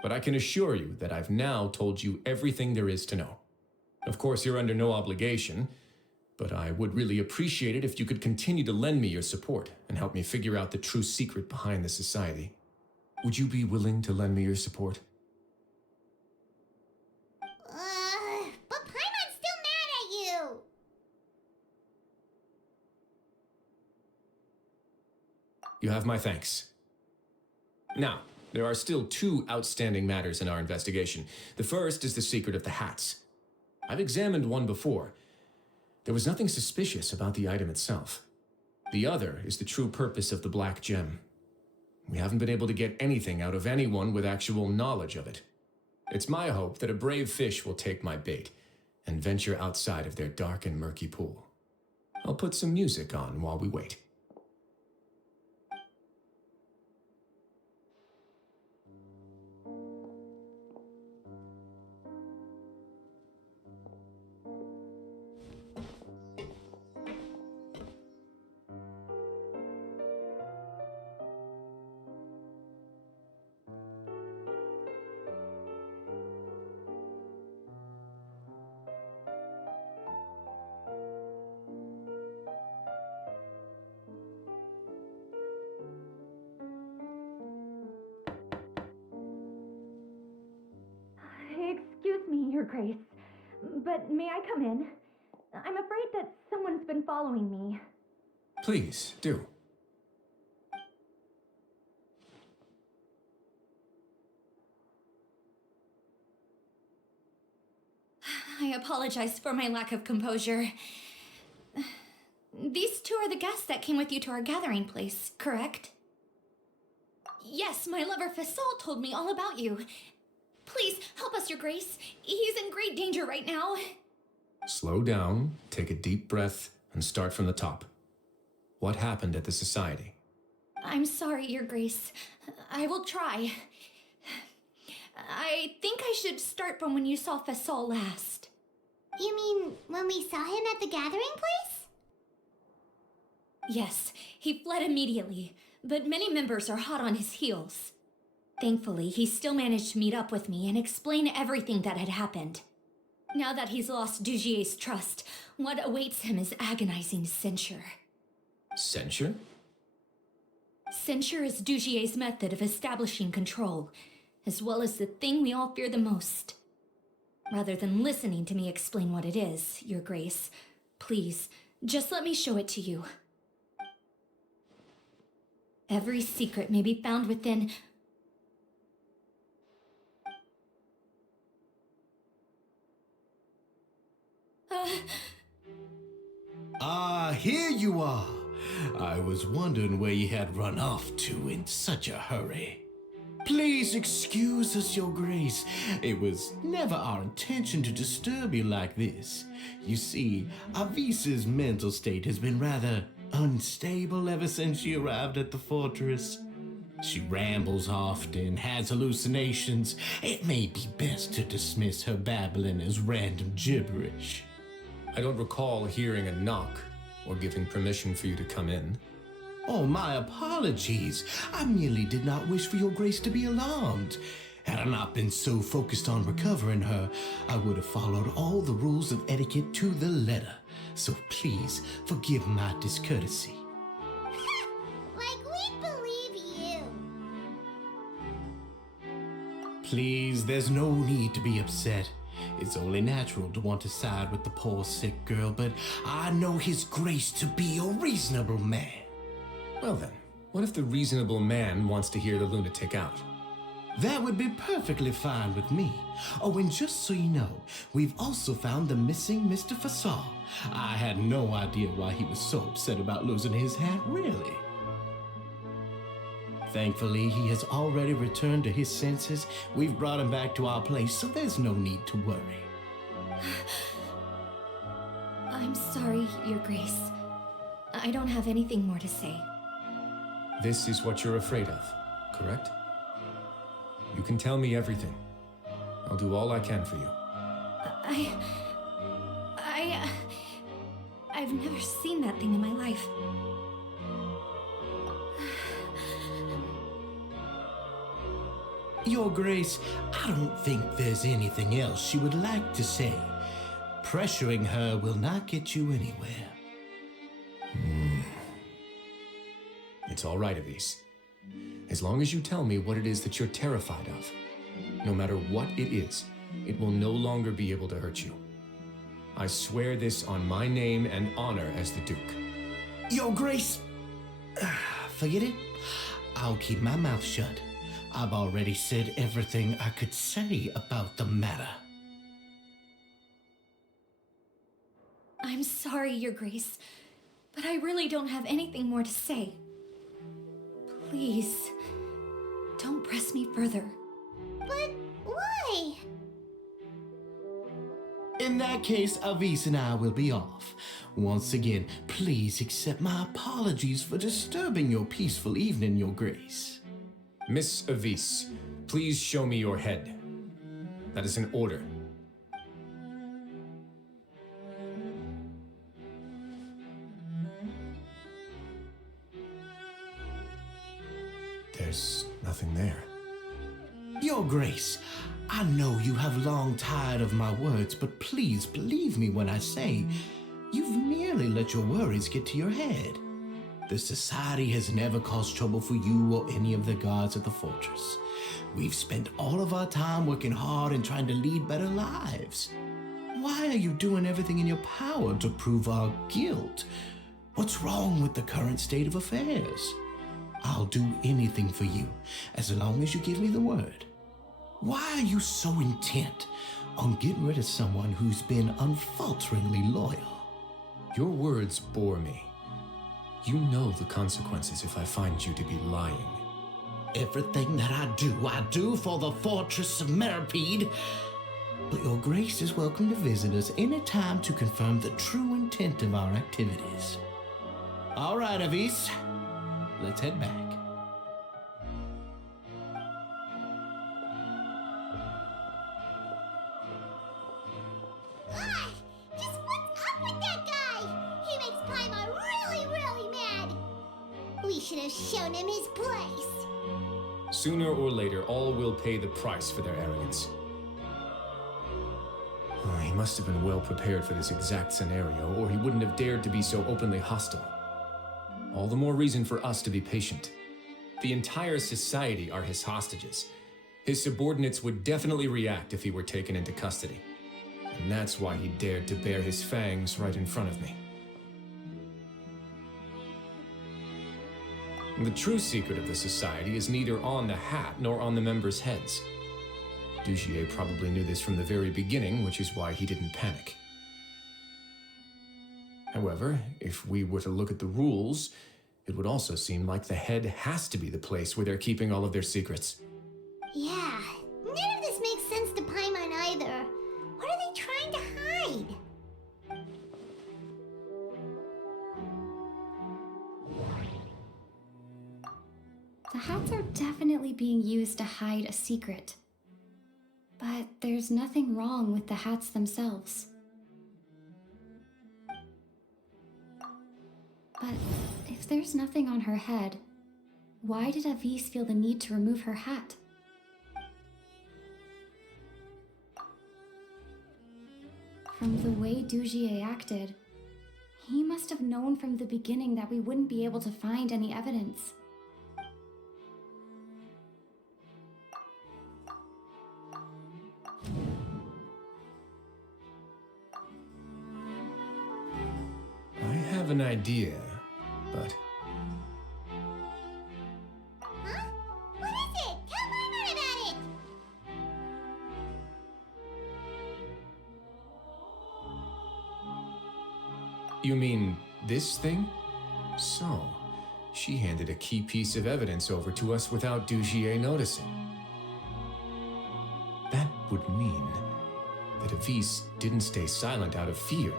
But I can assure you that I've now told you everything there is to know. Of course, you're under no obligation, but I would really appreciate it if you could continue to lend me your support and help me figure out the true secret behind the society. Would you be willing to lend me your support? But Paimon's still mad at you! You have my thanks. Now, there are still two outstanding matters in our investigation. The first is the secret of the hats. I've examined one before. There was nothing suspicious about the item itself. The other is the true purpose of the black gem. We haven't been able to get anything out of anyone with actual knowledge of it. It's my hope that a brave fish will take my bait and venture outside of their dark and murky pool. I'll put some music on while we wait. Excuse me, Your Grace, but may I come in? I'm afraid that someone's been following me. Please, do. I apologize for my lack of composure. These two are the guests that came with you to our gathering place, correct? Yes, my lover Fasol told me all about you. Please, help us, Your Grace. He's in great danger right now. Slow down, take a deep breath, and start from the top. What happened at the society? I'm sorry, Your Grace. I will try. I think I should start from when you saw Fasol last. You mean when we saw him at the gathering place? Yes, he fled immediately, but many members are hot on his heels. Thankfully, he still managed to meet up with me and explain everything that had happened. Now that he's lost Dugier's trust, what awaits him is agonizing censure. Censure? Censure is Dugier's method of establishing control, as well as the thing we all fear the most. Rather than listening to me explain what it is, Your Grace, please, just let me show it to you. Every secret may be found within... Here you are. I was wondering where you had run off to in such a hurry. Please excuse us, Your Grace. It was never our intention to disturb you like this. You see, Avisa's mental state has been rather unstable ever since she arrived at the fortress. She rambles often, has hallucinations. It may be best to dismiss her babbling as random gibberish. I don't recall hearing a knock or giving permission for you to come in. Oh, my apologies. I merely did not wish for Your Grace to be alarmed. Had I not been so focused on recovering her, I would have followed all the rules of etiquette to the letter. So please forgive my discourtesy. Like we believe you. Please, there's no need to be upset. It's only natural to want to side with the poor sick girl, but I know His Grace to be a reasonable man. Well then, what if the reasonable man wants to hear the lunatic out? That would be perfectly fine with me. Oh, and just so you know, we've also found the missing Mr. Fasol. I had no idea why he was so upset about losing his hat, really. Thankfully, he has already returned to his senses. We've brought him back to our place, so there's no need to worry. I'm sorry, Your Grace. I don't have anything more to say. This is what you're afraid of, correct? You can tell me everything. I'll do all I can for you. I've never seen that thing in my life. Your Grace, I don't think there's anything else she would like to say. pressuring her will not get you anywhere. It's all right, Avise. As long as you tell me what it is that you're terrified of, no matter what it is, it will no longer be able to hurt you. I swear this on my name and honor as the Duke. Your Grace, forget it. I'll keep my mouth shut. I've already said everything I could say about the matter. I'm sorry, Your Grace, but I really don't have anything more to say. Please, don't press me further. But why? In that case, Avise and I will be off. Once again, please accept my apologies for disturbing your peaceful evening, Your Grace. Miss Avise, please show me your head. That is an order. There's nothing there. Your Grace, I know you have long tired of my words, but please believe me when I say you've merely let your worries get to your head. The Society has never caused trouble for you or any of the guards at the fortress. We've spent all of our time working hard and trying to lead better lives. Why are you doing everything in your power to prove our guilt? What's wrong with the current state of affairs? I'll do anything for you, as long as you give me the word. Why are you so intent on getting rid of someone who's been unfalteringly loyal? Your words bore me. You know the consequences if I find you to be lying. Everything that I do for the Fortress of Meripede. But Your Grace is welcome to visit us any time to confirm the true intent of our activities. All right, Avise. Let's head back. Just what's up with that guy? He makes Paimon really, really mad. We should have shown him his place. Sooner or later, all will pay the price for their arrogance. He must have been well prepared for this exact scenario, or he wouldn't have dared to be so openly hostile. All the more reason for us to be patient. The entire society are his hostages. His subordinates would definitely react if he were taken into custody. And that's why he dared to bare his fangs right in front of me. The true secret of the society is neither on the hat nor on the members' heads. Dugier probably knew this from the very beginning, which is why he didn't panic. However, if we were to look at the rules, it would also seem like the head has to be the place where they're keeping all of their secrets. Yeah, none of this makes sense to Paimon either. What are they trying to hide? The hats are definitely being used to hide a secret. But there's nothing wrong with the hats themselves. But if there's nothing on her head, why did Avise feel the need to remove her hat? From the way Dugier acted, he must have known from the beginning that we wouldn't be able to find any evidence. I have an idea, but... Huh? What is it? Tell Paimon about it! You mean this thing? So, she handed a key piece of evidence over to us without Dugier noticing. That would mean that Avise didn't stay silent out of fear.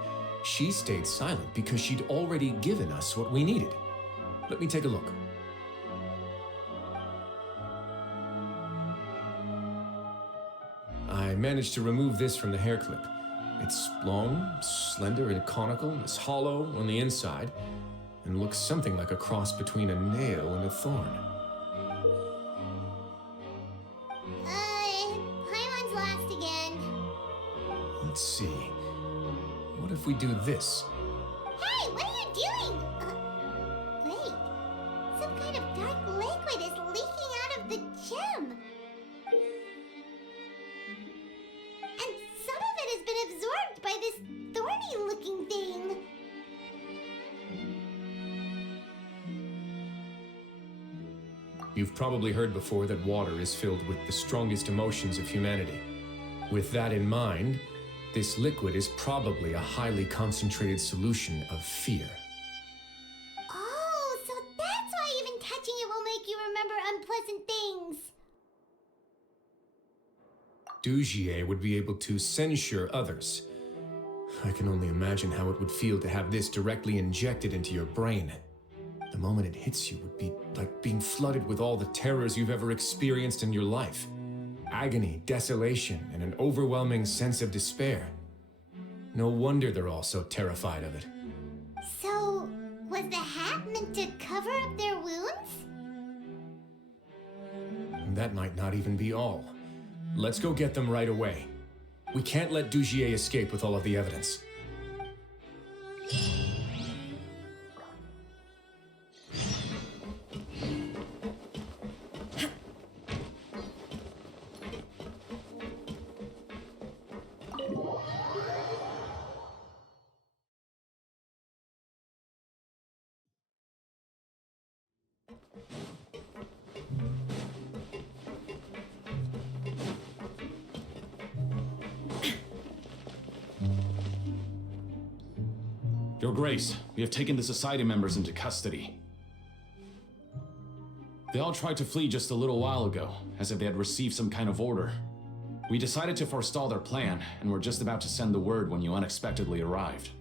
She stayed silent because she'd already given us what we needed. Let me take a look. I managed to remove this from the hair clip. It's long, slender, and conical. It's hollow on the inside, and looks something like a cross between a nail and a thorn. Paimon's lost again. Let's see. What if we do this? Hey, what are you doing? Wait. Some kind of dark liquid is leaking out of the gem. And some of it has been absorbed by this thorny-looking thing. You've probably heard before that water is filled with the strongest emotions of humanity. With that in mind, this liquid is probably a highly concentrated solution of fear. Oh, so that's why even touching it will make you remember unpleasant things. Dugier would be able to censure others. I can only imagine how it would feel to have this directly injected into your brain. The moment it hits you would be like being flooded with all the terrors you've ever experienced in your life. Agony, desolation, and an overwhelming sense of despair. No wonder they're all so terrified of it. So, was the hat meant to cover up their wounds? And that might not even be all. Let's go get them right away. We can't let Dugier escape with all of the evidence. Your Grace, we have taken the Society members into custody. They all tried to flee just a little while ago, as if they had received some kind of order. We decided to forestall their plan, and were just about to send the word when you unexpectedly arrived.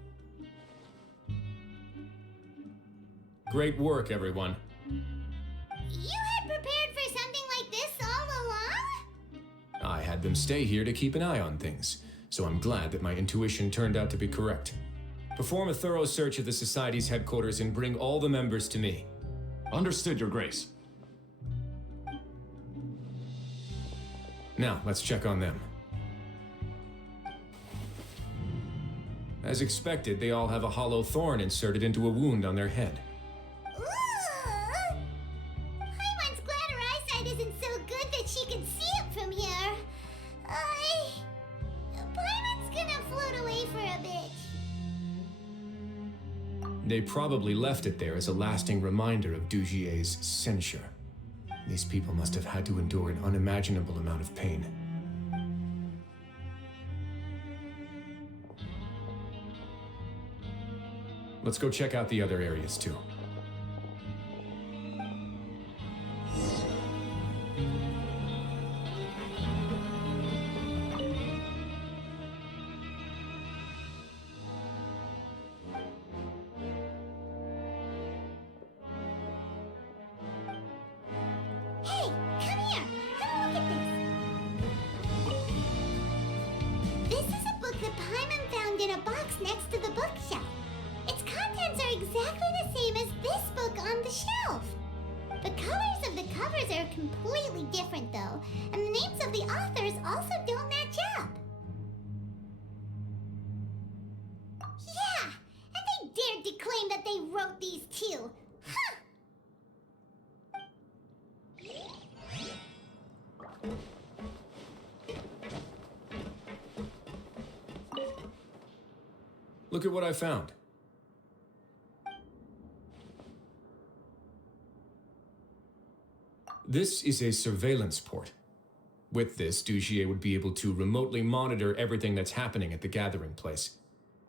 Great work, everyone. You had prepared for something like this all along? I had them stay here to keep an eye on things, so I'm glad that my intuition turned out to be correct. Perform a thorough search of the Society's headquarters and bring all the members to me. Understood, Your Grace. Now, let's check on them. As expected, they all have a hollow thorn inserted into a wound on their head. Ooh! Paimon's glad her eyesight isn't so good that she can see it from here. Paimon's gonna float away for a bit. They probably left it there as a lasting reminder of Dugier's censure. These people must have had to endure an unimaginable amount of pain. Let's go check out the other areas too. Hey, come here. Have a look at this. This is a book that Paimon found in a box next to the bookshelf. Its contents are exactly the same as this book on the shelf. The colors of the covers are completely different though, and the names of the authors also don't match up. Yeah, and they dared to claim that they wrote these too. Huh! Look at what I found. This is a surveillance port. With this, Dugier would be able to remotely monitor everything that's happening at the gathering place.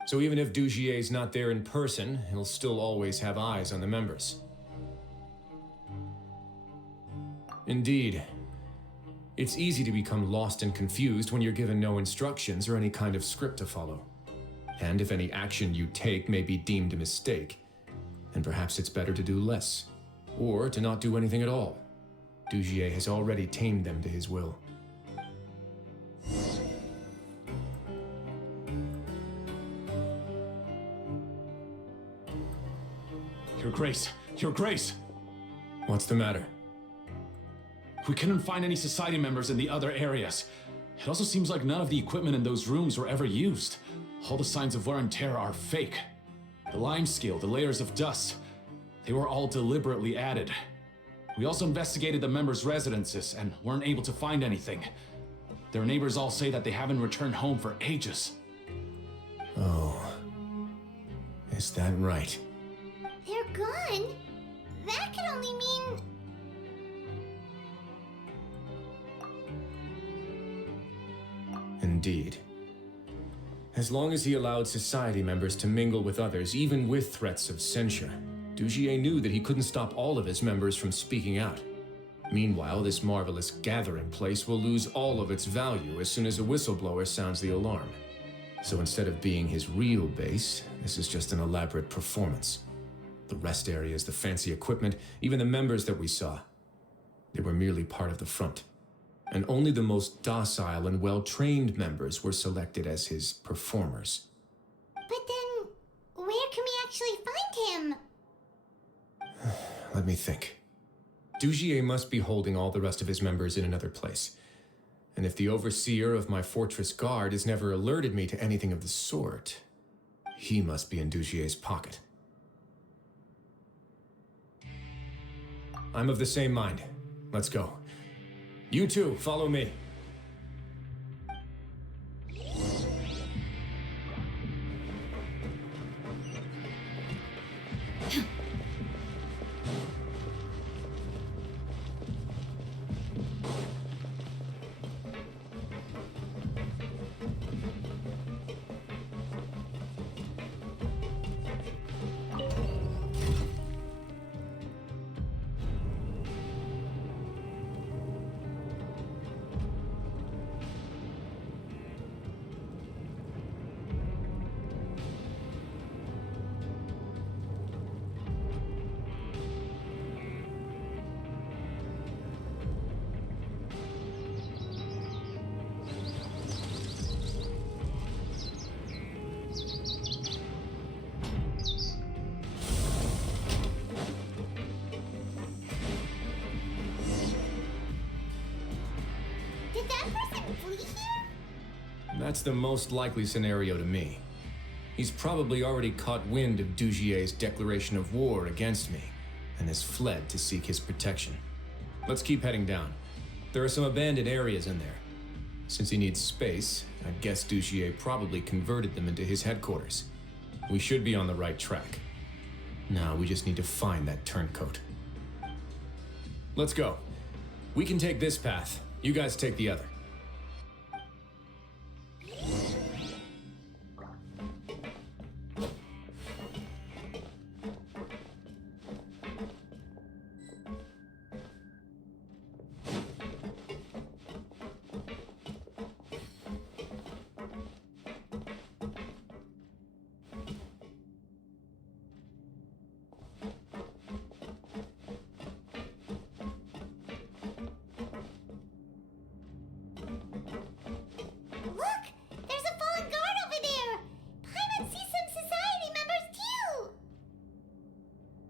So even if Dugier's not there in person, he'll still always have eyes on the members. Indeed. It's easy to become lost and confused when you're given no instructions or any kind of script to follow. And if any action you take may be deemed a mistake, then perhaps it's better to do less, or to not do anything at all. Dugier has already tamed them to his will. Your Grace! Your Grace! What's the matter? We couldn't find any Society members in the other areas. It also seems like none of the equipment in those rooms were ever used. All the signs of wear and tear are fake. The lime scale, the layers of dust, they were all deliberately added. We also investigated the members' residences and weren't able to find anything. Their neighbors all say that they haven't returned home for ages. Oh. Is that right? They're gone? That could only mean... Indeed. As long as he allowed society members to mingle with others, even with threats of censure, Dugier knew that he couldn't stop all of his members from speaking out. Meanwhile, this marvelous gathering place will lose all of its value as soon as a whistleblower sounds the alarm. So instead of being his real base, this is just an elaborate performance. The rest areas, the fancy equipment, even the members that we saw, they were merely part of the front. And only the most docile and well-trained members were selected as his performers. But then, where can we actually find him? Let me think. Dugier must be holding all the rest of his members in another place. And if the overseer of my fortress guard has never alerted me to anything of the sort, he must be in Dugier's pocket. I'm of the same mind. Let's go. You two, follow me. Did that person flee here? That's the most likely scenario to me. He's probably already caught wind of Dugier's declaration of war against me, and has fled to seek his protection. Let's keep heading down. There are some abandoned areas in there. Since he needs space, I guess Dugier probably converted them into his headquarters. We should be on the right track. Now we just need to find that turncoat. Let's go. We can take this path. You guys take the other.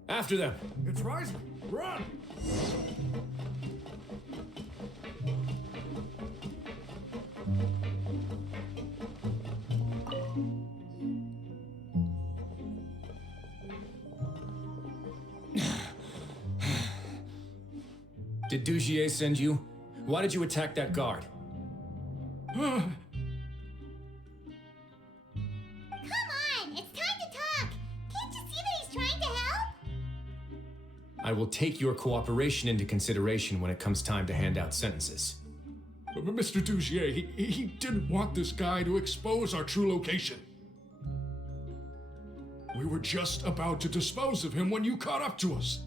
After them. It's rising. Run! Did Dugier send you? Why did you attack that guard? I will take your cooperation into consideration when it comes time to hand out sentences. But Mr. Dugier, he didn't want this guy to expose our true location. We were just about to dispose of him when you caught up to us.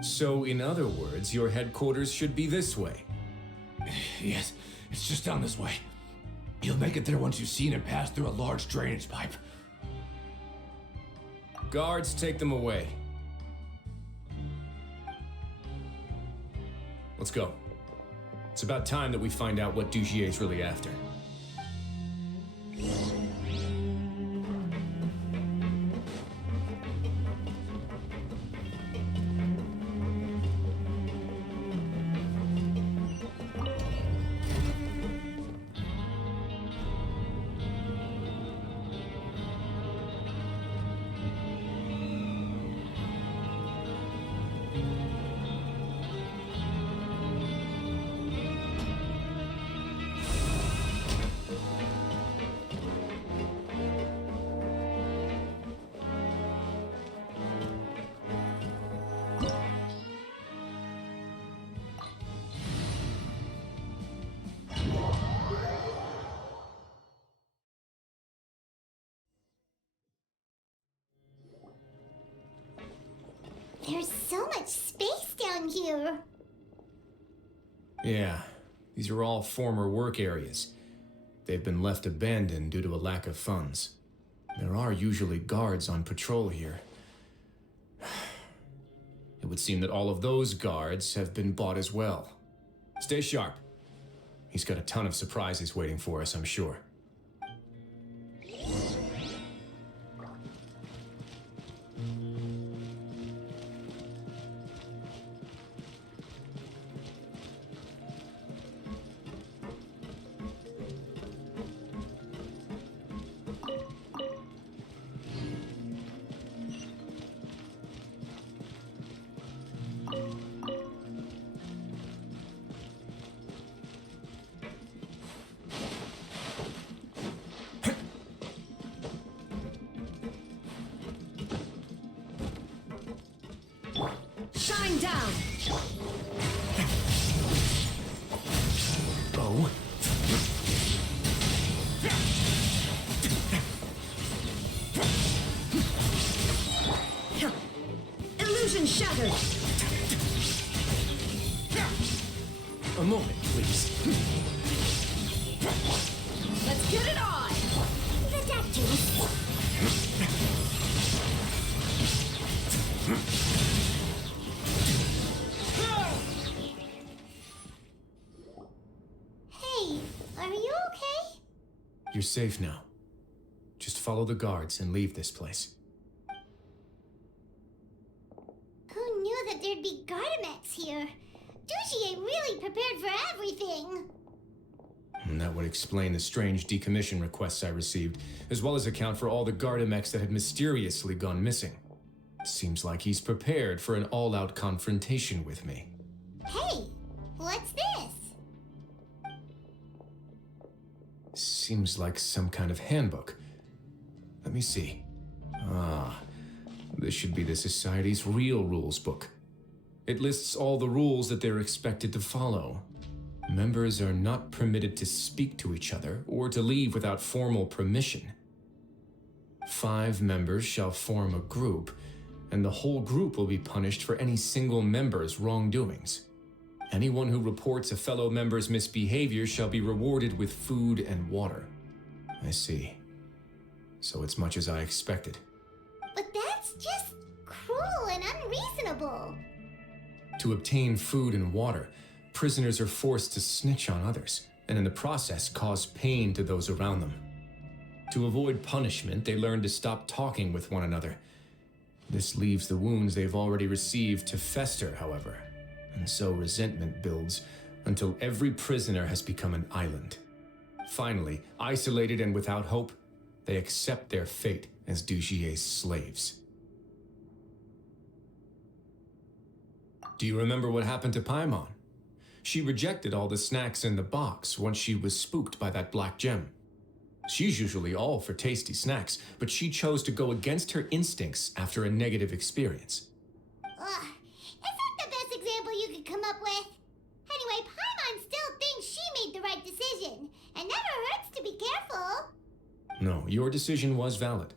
So, in other words, your headquarters should be this way. Yes, it's just down this way. You'll make it there once you've seen him pass through a large drainage pipe. Guards, take them away. Let's go. It's about time that we find out what Dugier's really after. so much space down here. Yeah, these are all former work areas. They've been left abandoned due to a lack of funds. There are usually guards on patrol here. It would seem that all of those guards have been bought as well. Stay sharp. He's got a ton of surprises waiting for us, I'm sure. Shine down! Oh? Illusion shattered! A moment, please. Let's get it on! The doctor. Hey, are you okay? You're safe now. Just follow the guards and leave this place. Who knew that there'd be Gardamex here? Dujier really prepared for everything. And that would explain the strange decommission requests I received, as well as account for all the Gardamex that had mysteriously gone missing. Seems like he's prepared for an all-out confrontation with me. Hey, what's this? Seems like some kind of handbook. Let me see. Ah, this should be the Society's real rules book. It lists all the rules that they're expected to follow. Members are not permitted to speak to each other or to leave without formal permission. 5 members shall form a group, and the whole group will be punished for any single member's wrongdoings. Anyone who reports a fellow member's misbehavior shall be rewarded with food and water. I see. So it's much as I expected. But that's just cruel and unreasonable. To obtain food and water, prisoners are forced to snitch on others, and in the process cause pain to those around them. To avoid punishment, they learn to stop talking with one another. This leaves the wounds they've already received to fester, however, and so resentment builds until every prisoner has become an island. Finally, isolated and without hope, they accept their fate as Dujier's slaves. Do you remember what happened to Paimon? She rejected all the snacks in the box once she was spooked by that black gem. She's usually all for tasty snacks, but she chose to go against her instincts after a negative experience. Ugh, is that the best example you could come up with? Anyway, Paimon still thinks she made the right decision. It never hurts to be careful. No, your decision was valid.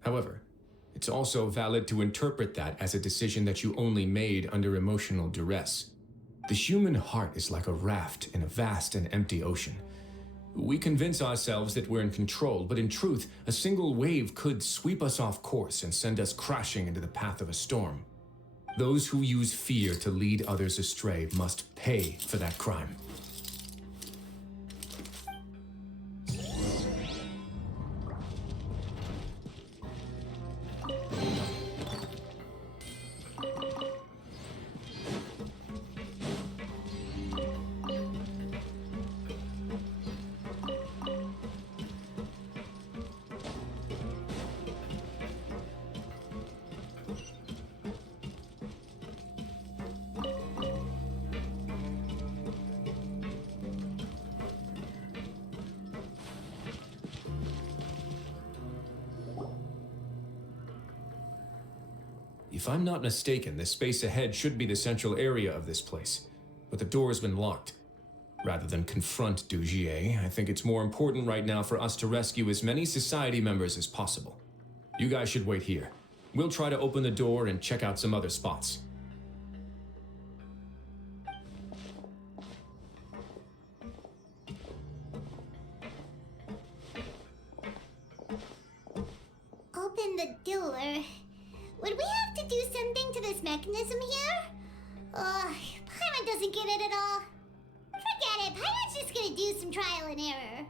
However, it's also valid to interpret that as a decision that you only made under emotional duress. The human heart is like a raft in a vast and empty ocean. We convince ourselves that we're in control, but in truth, a single wave could sweep us off course and send us crashing into the path of a storm. Those who use fear to lead others astray must pay for that crime. If I'm not mistaken, the space ahead should be the central area of this place, but the door's been locked. Rather than confront Dujier, I think it's more important right now for us to rescue as many Society members as possible. You guys should wait here. We'll try to open the door and check out some other spots. in the doer. Would we have to do something to this mechanism here? Paimon doesn't get it at all. Forget it, Paimon's just gonna do some trial and error.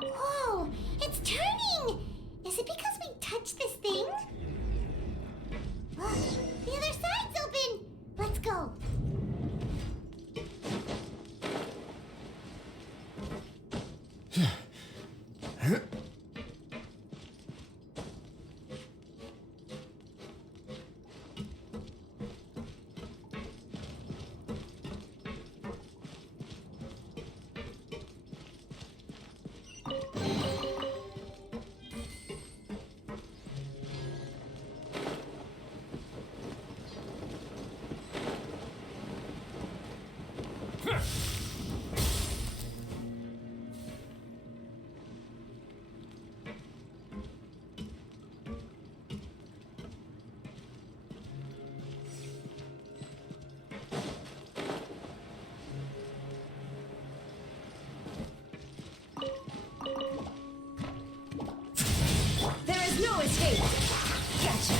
Whoa, it's turning! Is it because we touched this thing? The other side's open! Let's go. There is no escape! Gotcha!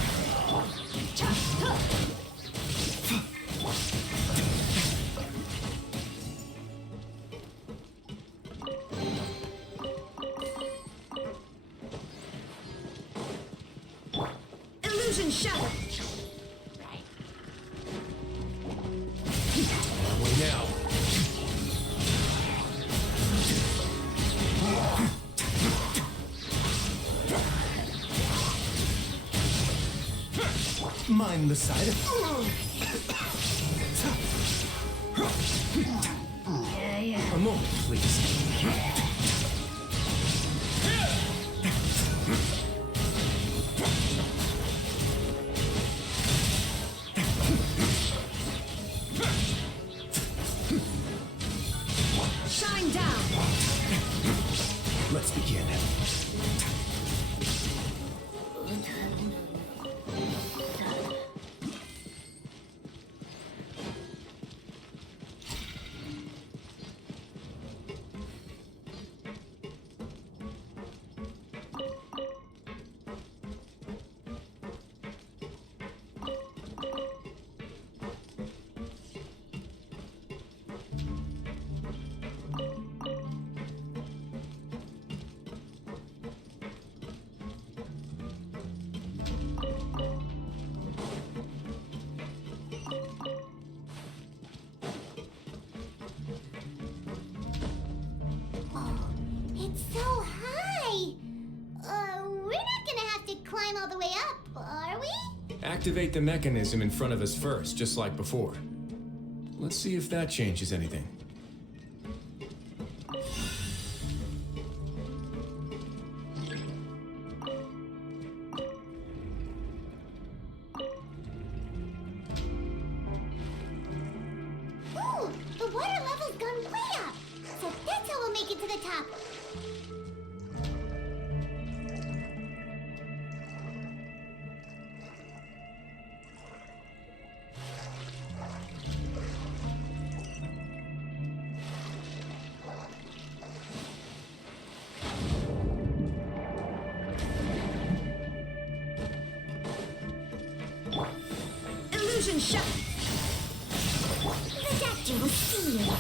Illusion shattered! Way now. Mind the side effects. A moment, please. Shine down! Let's begin. It's so high! We're not gonna have to climb all the way up, are we? Activate the mechanism in front of us first, just like before. Let's see if that changes anything. Ooh, the water level's gone way up! So that's how we'll make it to the top. Illusion shattered! The doctor will see you.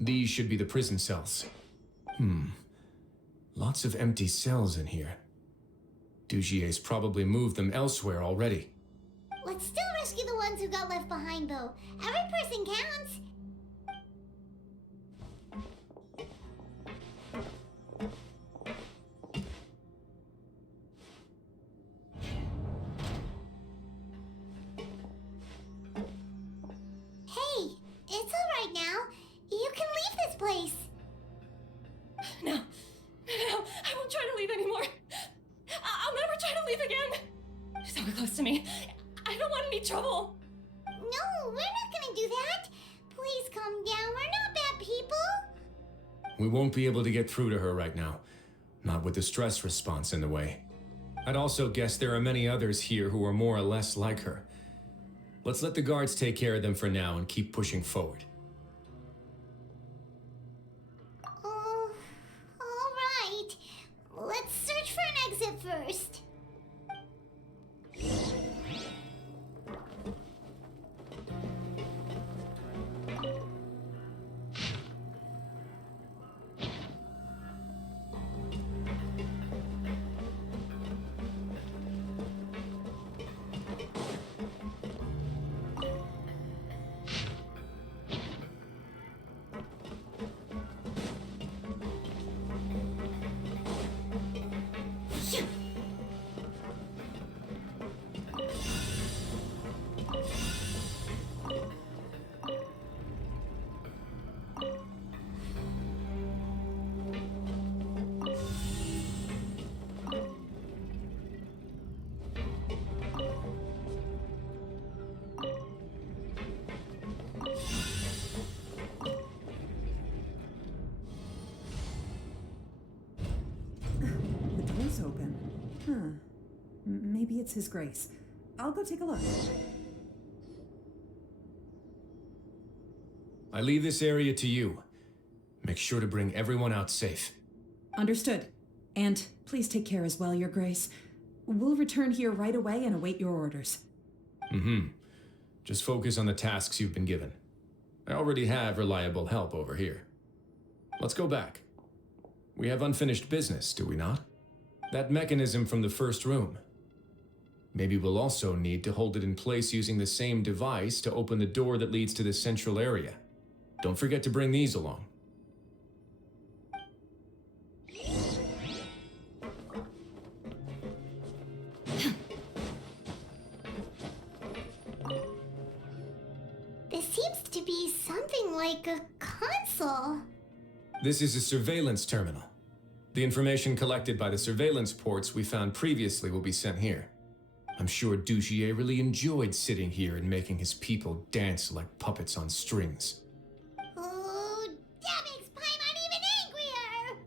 These should be the prison cells. Lots of empty cells in here. Dugier's probably moved them elsewhere already. Let's still rescue the ones who got left behind, though. Every person counts. Hey, it's all right now. any trouble? No, we're not gonna do that. Please calm down. We're not bad people. We won't be able to get through to her right now. Not with the stress response in the way. I'd also guess there are many others here who are more or less like her. Let's let the guards take care of them for now and keep pushing forward. All right. Let's search for an exit first. The door's open. Maybe it's His Grace. I'll go take a look. I leave this area to you. Make sure to bring everyone out safe. Understood. And please take care as well, Your Grace. We'll return here right away and await your orders. Just focus on the tasks you've been given. I already have reliable help over here. Let's go back. We have unfinished business, do we not? That mechanism from the first room. Maybe we'll also need to hold it in place using the same device to open the door that leads to the central area. Don't forget to bring these along. This seems to be something like a console. This is a surveillance terminal. The information collected by the surveillance ports we found previously will be sent here. I'm sure Dugier really enjoyed sitting here and making his people dance like puppets on strings. Oh, that makes Paimon even angrier!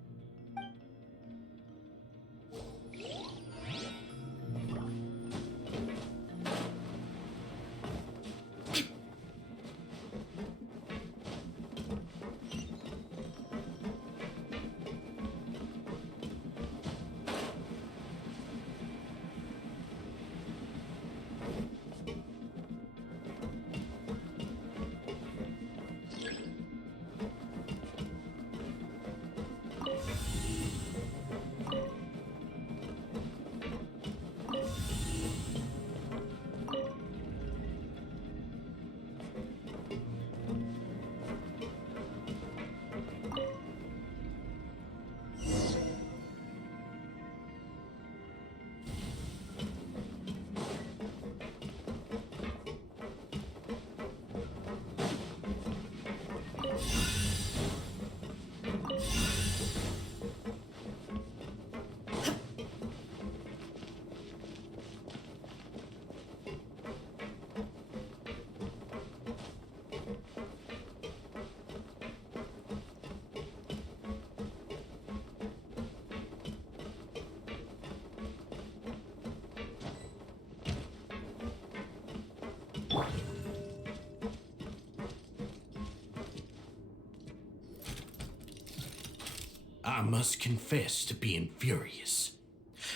I must confess to being furious.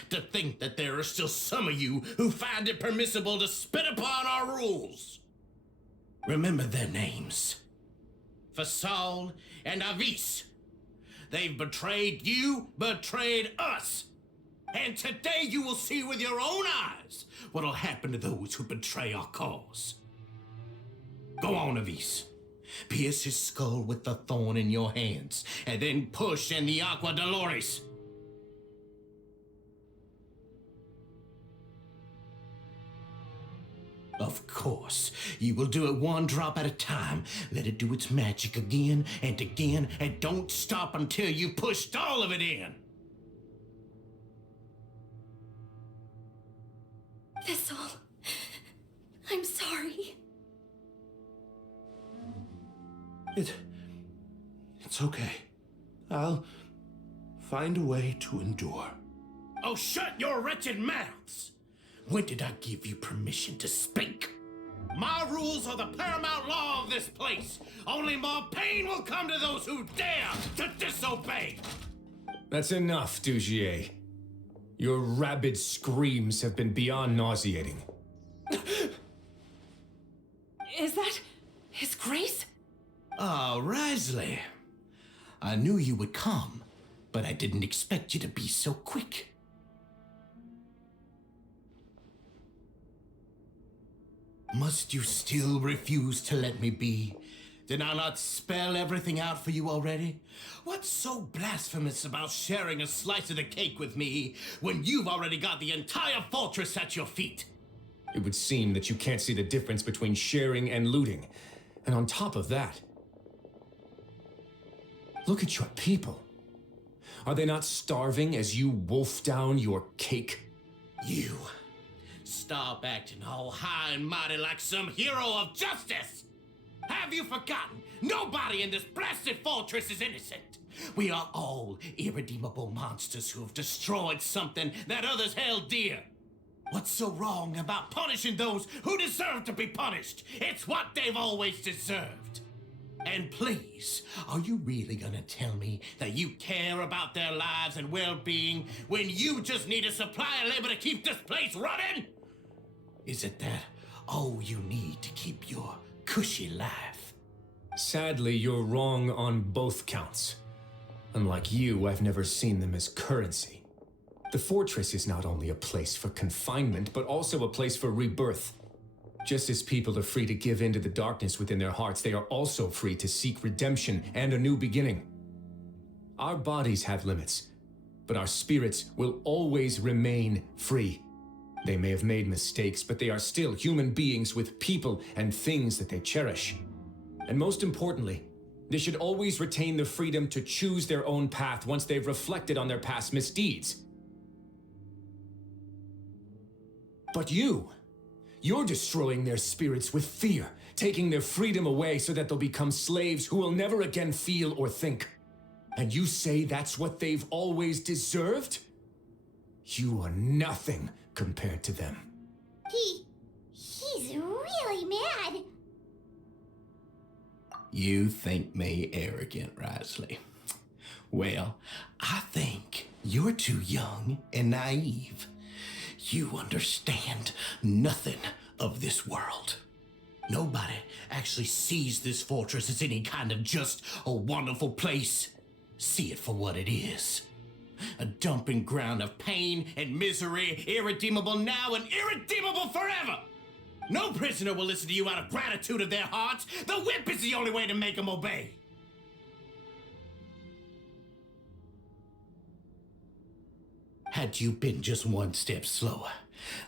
To think that there are still some of you who find it permissible to spit upon our rules. Remember their names. Fasal and Avis. They've betrayed you, betrayed us. And today you will see with your own eyes what'll happen to those who betray our cause. Go on, Avis. Pierce his skull with the thorn in your hands, and then push in the Aqua Dolores. Of course, you will do it one drop at a time. Let it do its magic again, and don't stop until you've pushed all of it in. Thistle, I'm sorry. It's okay. I'll find a way to endure. Oh, shut your wretched mouths! When did I give you permission to speak? My rules are the paramount law of this place. Only more pain will come to those who dare to disobey. That's enough, Dugier. Your rabid screams have been beyond nauseating. Is that His Grace? Ah, Wriothesley. I knew you would come, but I didn't expect you to be so quick. Must you still refuse to let me be? Did I not spell everything out for you already? What's so blasphemous about sharing a slice of the cake with me when you've already got the entire fortress at your feet? It would seem that you can't see the difference between sharing and looting. And on top of that, look at your people. Are they not starving as you wolf down your cake? You stop acting all high and mighty like some hero of justice! Have you forgotten? Nobody in this blasted fortress is innocent. We are all irredeemable monsters who have destroyed something that others held dear. What's so wrong about punishing those who deserve to be punished? It's what they've always deserved. And please, are you really gonna tell me that you care about their lives and well-being when you just need a supply of labor to keep this place running? Is it that all you need to keep your cushy life? Sadly, you're wrong on both counts. Unlike you, I've never seen them as currency. The fortress is not only a place for confinement, but also a place for rebirth. Just as people are free to give in to the darkness within their hearts, they are also free to seek redemption and a new beginning. Our bodies have limits, but our spirits will always remain free. They may have made mistakes, but they are still human beings with people and things that they cherish. And most importantly, they should always retain the freedom to choose their own path once they've reflected on their past misdeeds. But you're destroying their spirits with fear, taking their freedom away so that they'll become slaves who will never again feel or think. And you say that's what they've always deserved? You are nothing compared to them. He's really mad. You think me arrogant, Wriothesley? Well, I think you're too young and naive. You understand nothing of this world. Nobody actually sees this fortress as any kind of just a wonderful place. See it for what it is. A dumping ground of pain and misery, irredeemable now and irredeemable forever. No prisoner will listen to you out of gratitude of their hearts. The whip is the only way to make them obey. Had you been just one step slower,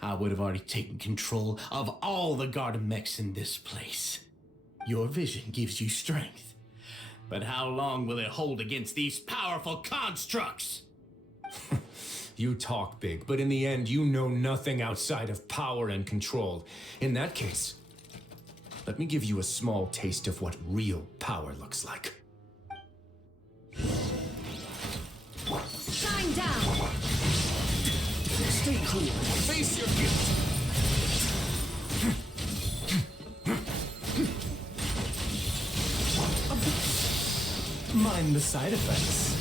I would have already taken control of all the garden mechs in this place. Your vision gives you strength, but how long will it hold against these powerful constructs? You talk big, but in the end, you know nothing outside of power and control. In that case, let me give you a small taste of what real power looks like. Shine down! Stay cool. Face your guilt. Mind the side effects.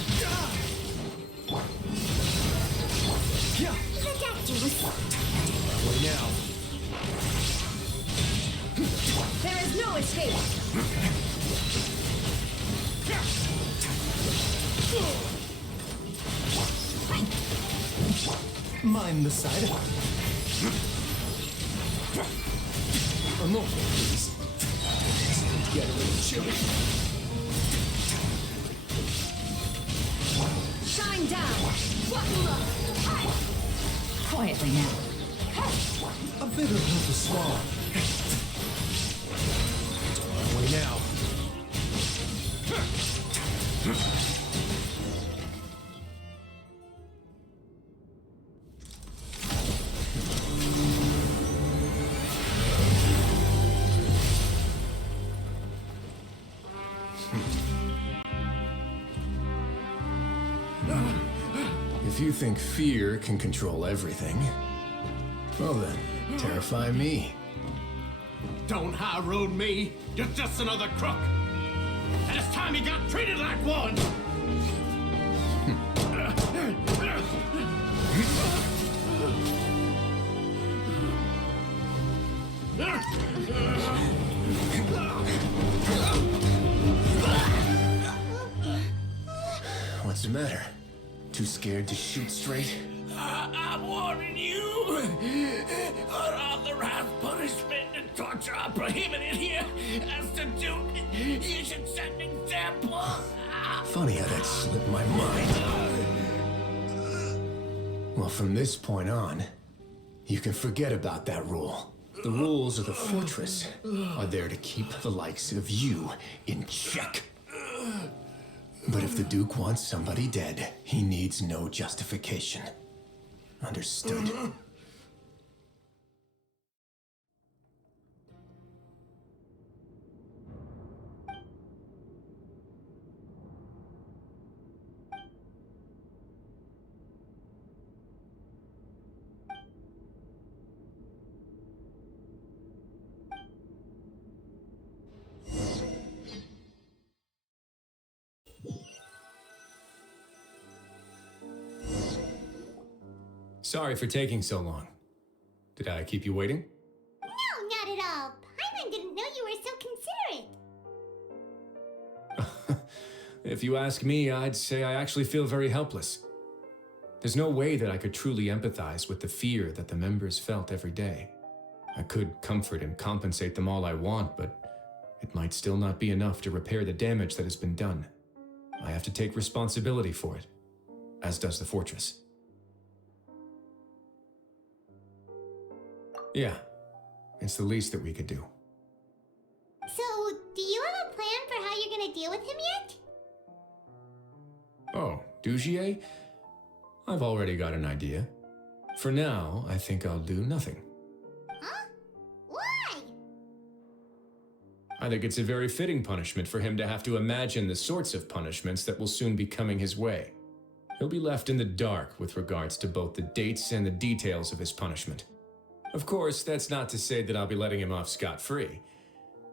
Way now. There is no escape! Mind the side effects. A moment, please. Get a little chilly. Shine down! Quietly now. A bitter pill to swallow. Way now. If you think fear can control everything, well then, terrify me. Don't high road me. You're just another crook. And it's time you got treated like one. What's the matter? Too scared to shoot straight? I'm warning you. Unauthorized punishment and torture are prohibited here. As the Duke, you should set an example. Funny how that slipped my mind. Well, from this point on, you can forget about that rule. The rules of the fortress are there to keep the likes of you in check. But if the Duke wants somebody dead, he needs no justification. Understood? Sorry for taking so long. Did I keep you waiting? No, not at all. Paimon didn't know you were so considerate. If you ask me, I'd say I actually feel very helpless. There's no way that I could truly empathize with the fear that the members felt every day. I could comfort and compensate them all I want, but it might still not be enough to repair the damage that has been done. I have to take responsibility for it, as does the fortress. Yeah, it's the least that we could do. So, do you have a plan for how you're gonna deal with him yet? Oh, Dugier? I've already got an idea. For now, I think I'll do nothing. Huh? Why? I think it's a very fitting punishment for him to have to imagine the sorts of punishments that will soon be coming his way. He'll be left in the dark with regards to both the dates and the details of his punishment. Of course, that's not to say that I'll be letting him off scot-free.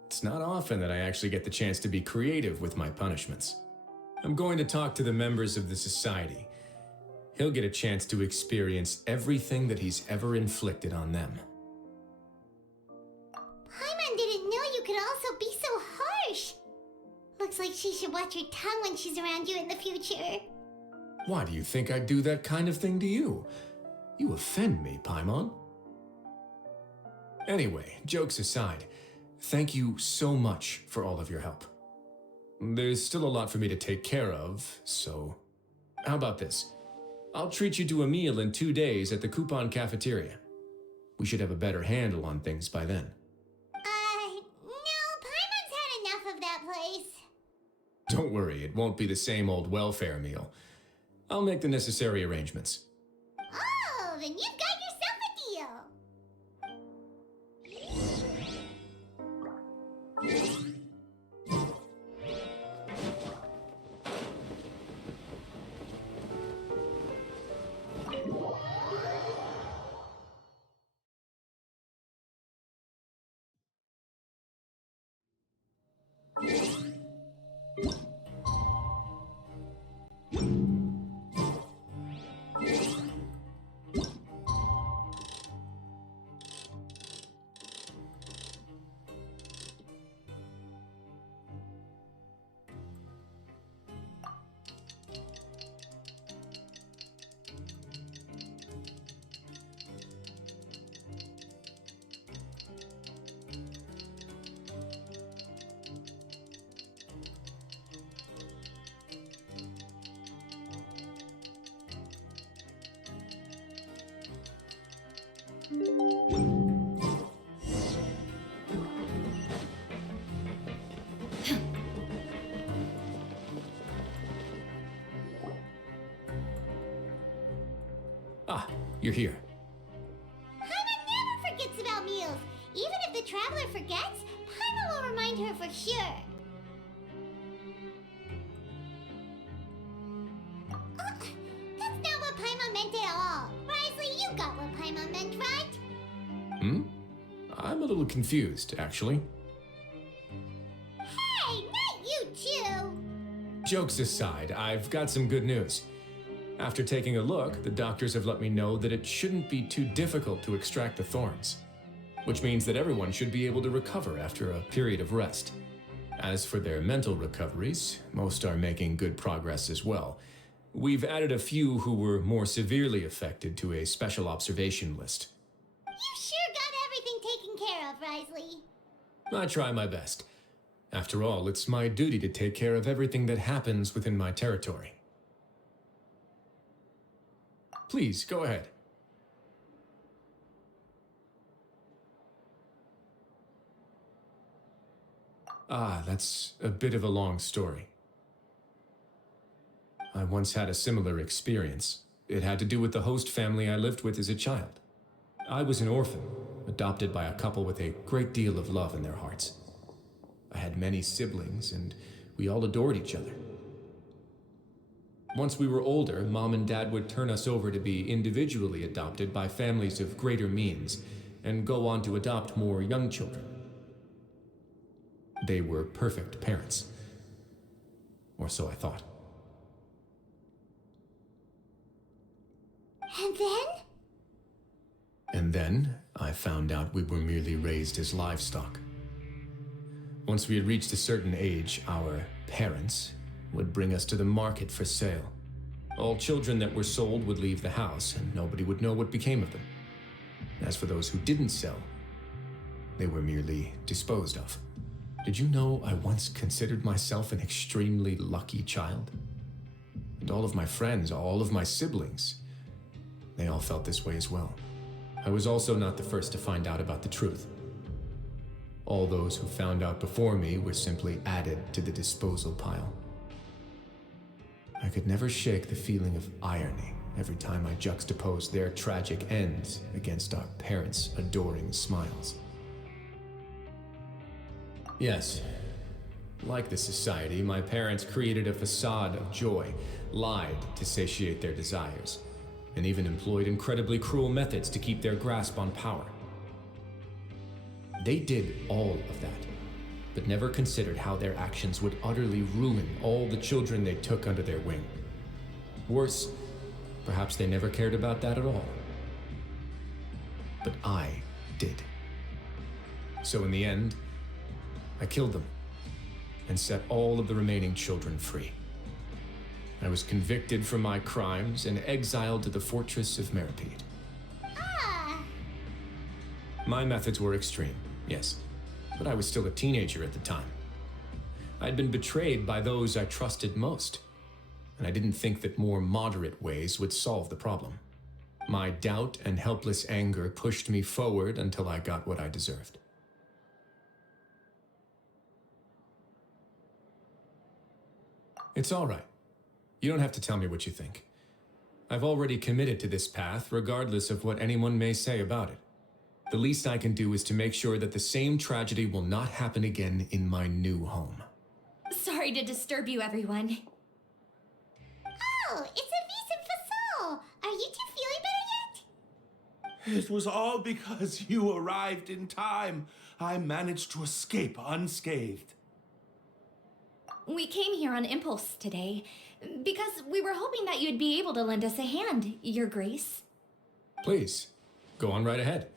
It's not often that I actually get the chance to be creative with my punishments. I'm going to talk to the members of the society. He'll get a chance to experience everything that he's ever inflicted on them. Paimon didn't know you could also be so harsh. Looks like she should watch her tongue when she's around you in the future. Why do you think I'd do that kind of thing to you? You offend me, Paimon. Anyway, jokes aside, thank you so much for all of your help. There's still a lot for me to take care of, so... How about this? I'll treat you to a meal in 2 days at the Coupon Cafeteria. We should have a better handle on things by then. No, Paimon's had enough of that place. Don't worry, it won't be the same old welfare meal. I'll make the necessary arrangements. Oh, then you've got yourself a deal. Ah, you're here. Paimon never forgets about meals. Even if the traveler forgets, Paimon will remind her for sure. That's not what Paimon I'm a little confused, actually. Hey, not you two! Jokes aside, I've got some good news. After taking a look, the doctors have let me know that it shouldn't be too difficult to extract the thorns, which means that everyone should be able to recover after a period of rest. As for their mental recoveries, most are making good progress as well. We've added a few who were more severely affected to a special observation list. You sure got everything taken care of, Wriothesley. I try my best. After all, it's my duty to take care of everything that happens within my territory. Please, go ahead. That's a bit of a long story. I once had a similar experience. It had to do with the host family I lived with as a child. I was an orphan, adopted by a couple with a great deal of love in their hearts. I had many siblings, and we all adored each other. Once we were older, Mom and Dad would turn us over to be individually adopted by families of greater means, and go on to adopt more young children. They were perfect parents. Or so I thought. And then? And then, I found out we were merely raised as livestock. Once we had reached a certain age, our parents would bring us to the market for sale. All children that were sold would leave the house, and nobody would know what became of them. As for those who didn't sell, they were merely disposed of. Did you know I once considered myself an extremely lucky child? And all of my friends, all of my siblings, they all felt this way as well. I was also not the first to find out about the truth. All those who found out before me were simply added to the disposal pile. I could never shake the feeling of irony every time I juxtaposed their tragic ends against our parents' adoring smiles. Yes, like the society, my parents created a facade of joy, lied to satiate their desires, and even employed incredibly cruel methods to keep their grasp on power. They did all of that, but never considered how their actions would utterly ruin all the children they took under their wing. Worse, perhaps they never cared about that at all. But I did. So in the end, I killed them and set all of the remaining children free. I was convicted for my crimes and exiled to the fortress of Meripede. My methods were extreme, yes, but I was still a teenager at the time. I'd been betrayed by those I trusted most, and I didn't think that more moderate ways would solve the problem. My doubt and helpless anger pushed me forward until I got what I deserved. It's all right. You don't have to tell me what you think. I've already committed to this path, regardless of what anyone may say about it. The least I can do is to make sure that the same tragedy will not happen again in my new home. Sorry to disturb you, everyone. Oh, it's a Visa Fasol. Are you two feeling better yet? It was all because you arrived in time. I managed to escape unscathed. We came here on impulse today, because we were hoping that you'd be able to lend us a hand, Your Grace. Please, go on right ahead.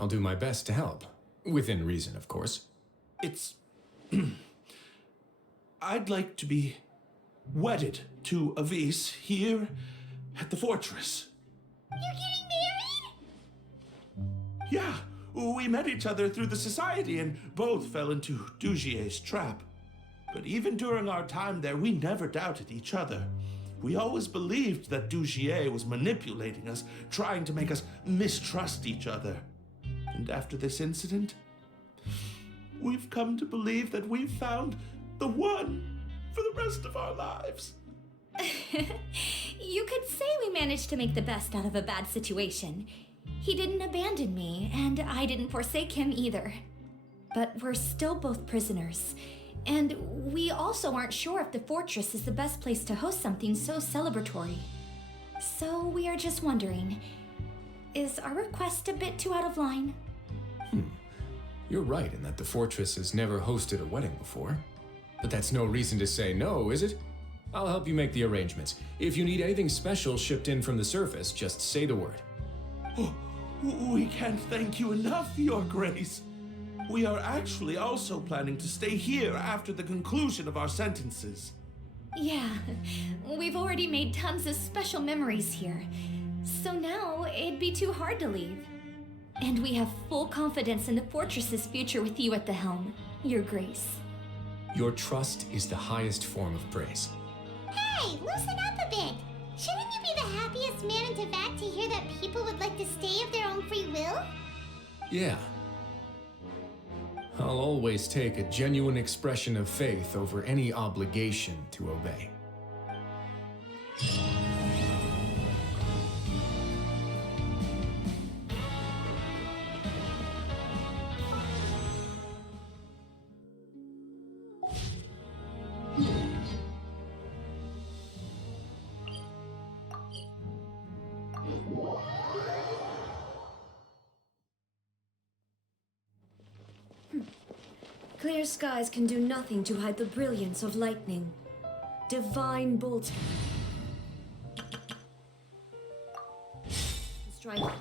I'll do my best to help. Within reason, of course. It's... I'd like to be wedded to Avis here at the fortress. You're getting married? Yeah, we met each other through the society and both fell into Dugier's trap. But even during our time there, we never doubted each other. We always believed that Dugier was manipulating us, trying to make us mistrust each other. And after this incident, we've come to believe that we've found the one for the rest of our lives. You could say we managed to make the best out of a bad situation. He didn't abandon me, and I didn't forsake him either. But we're still both prisoners. And we also aren't sure if the fortress is the best place to host something so celebratory. So we are just wondering, Is our request a bit too out of line? You're right in that the fortress has never hosted a wedding before. But that's no reason to say no, is it? I'll help you make the arrangements. If you need anything special shipped in from the surface, just say the word. Oh, we can't thank you enough, Your Grace. We are actually also planning to stay here after the conclusion of our sentences. Yeah, we've already made tons of special memories here. So now it'd be too hard to leave. And we have full confidence in the fortress's future with you at the helm, Your Grace. Your trust is the highest form of praise. Hey, loosen up a bit. Shouldn't you be the happiest man in Teyvat to hear that people would like to stay of their own free will? Yeah. I'll always take a genuine expression of faith over any obligation to obey. Clear skies can do nothing to hide the brilliance of lightning. Divine bolt. Strike.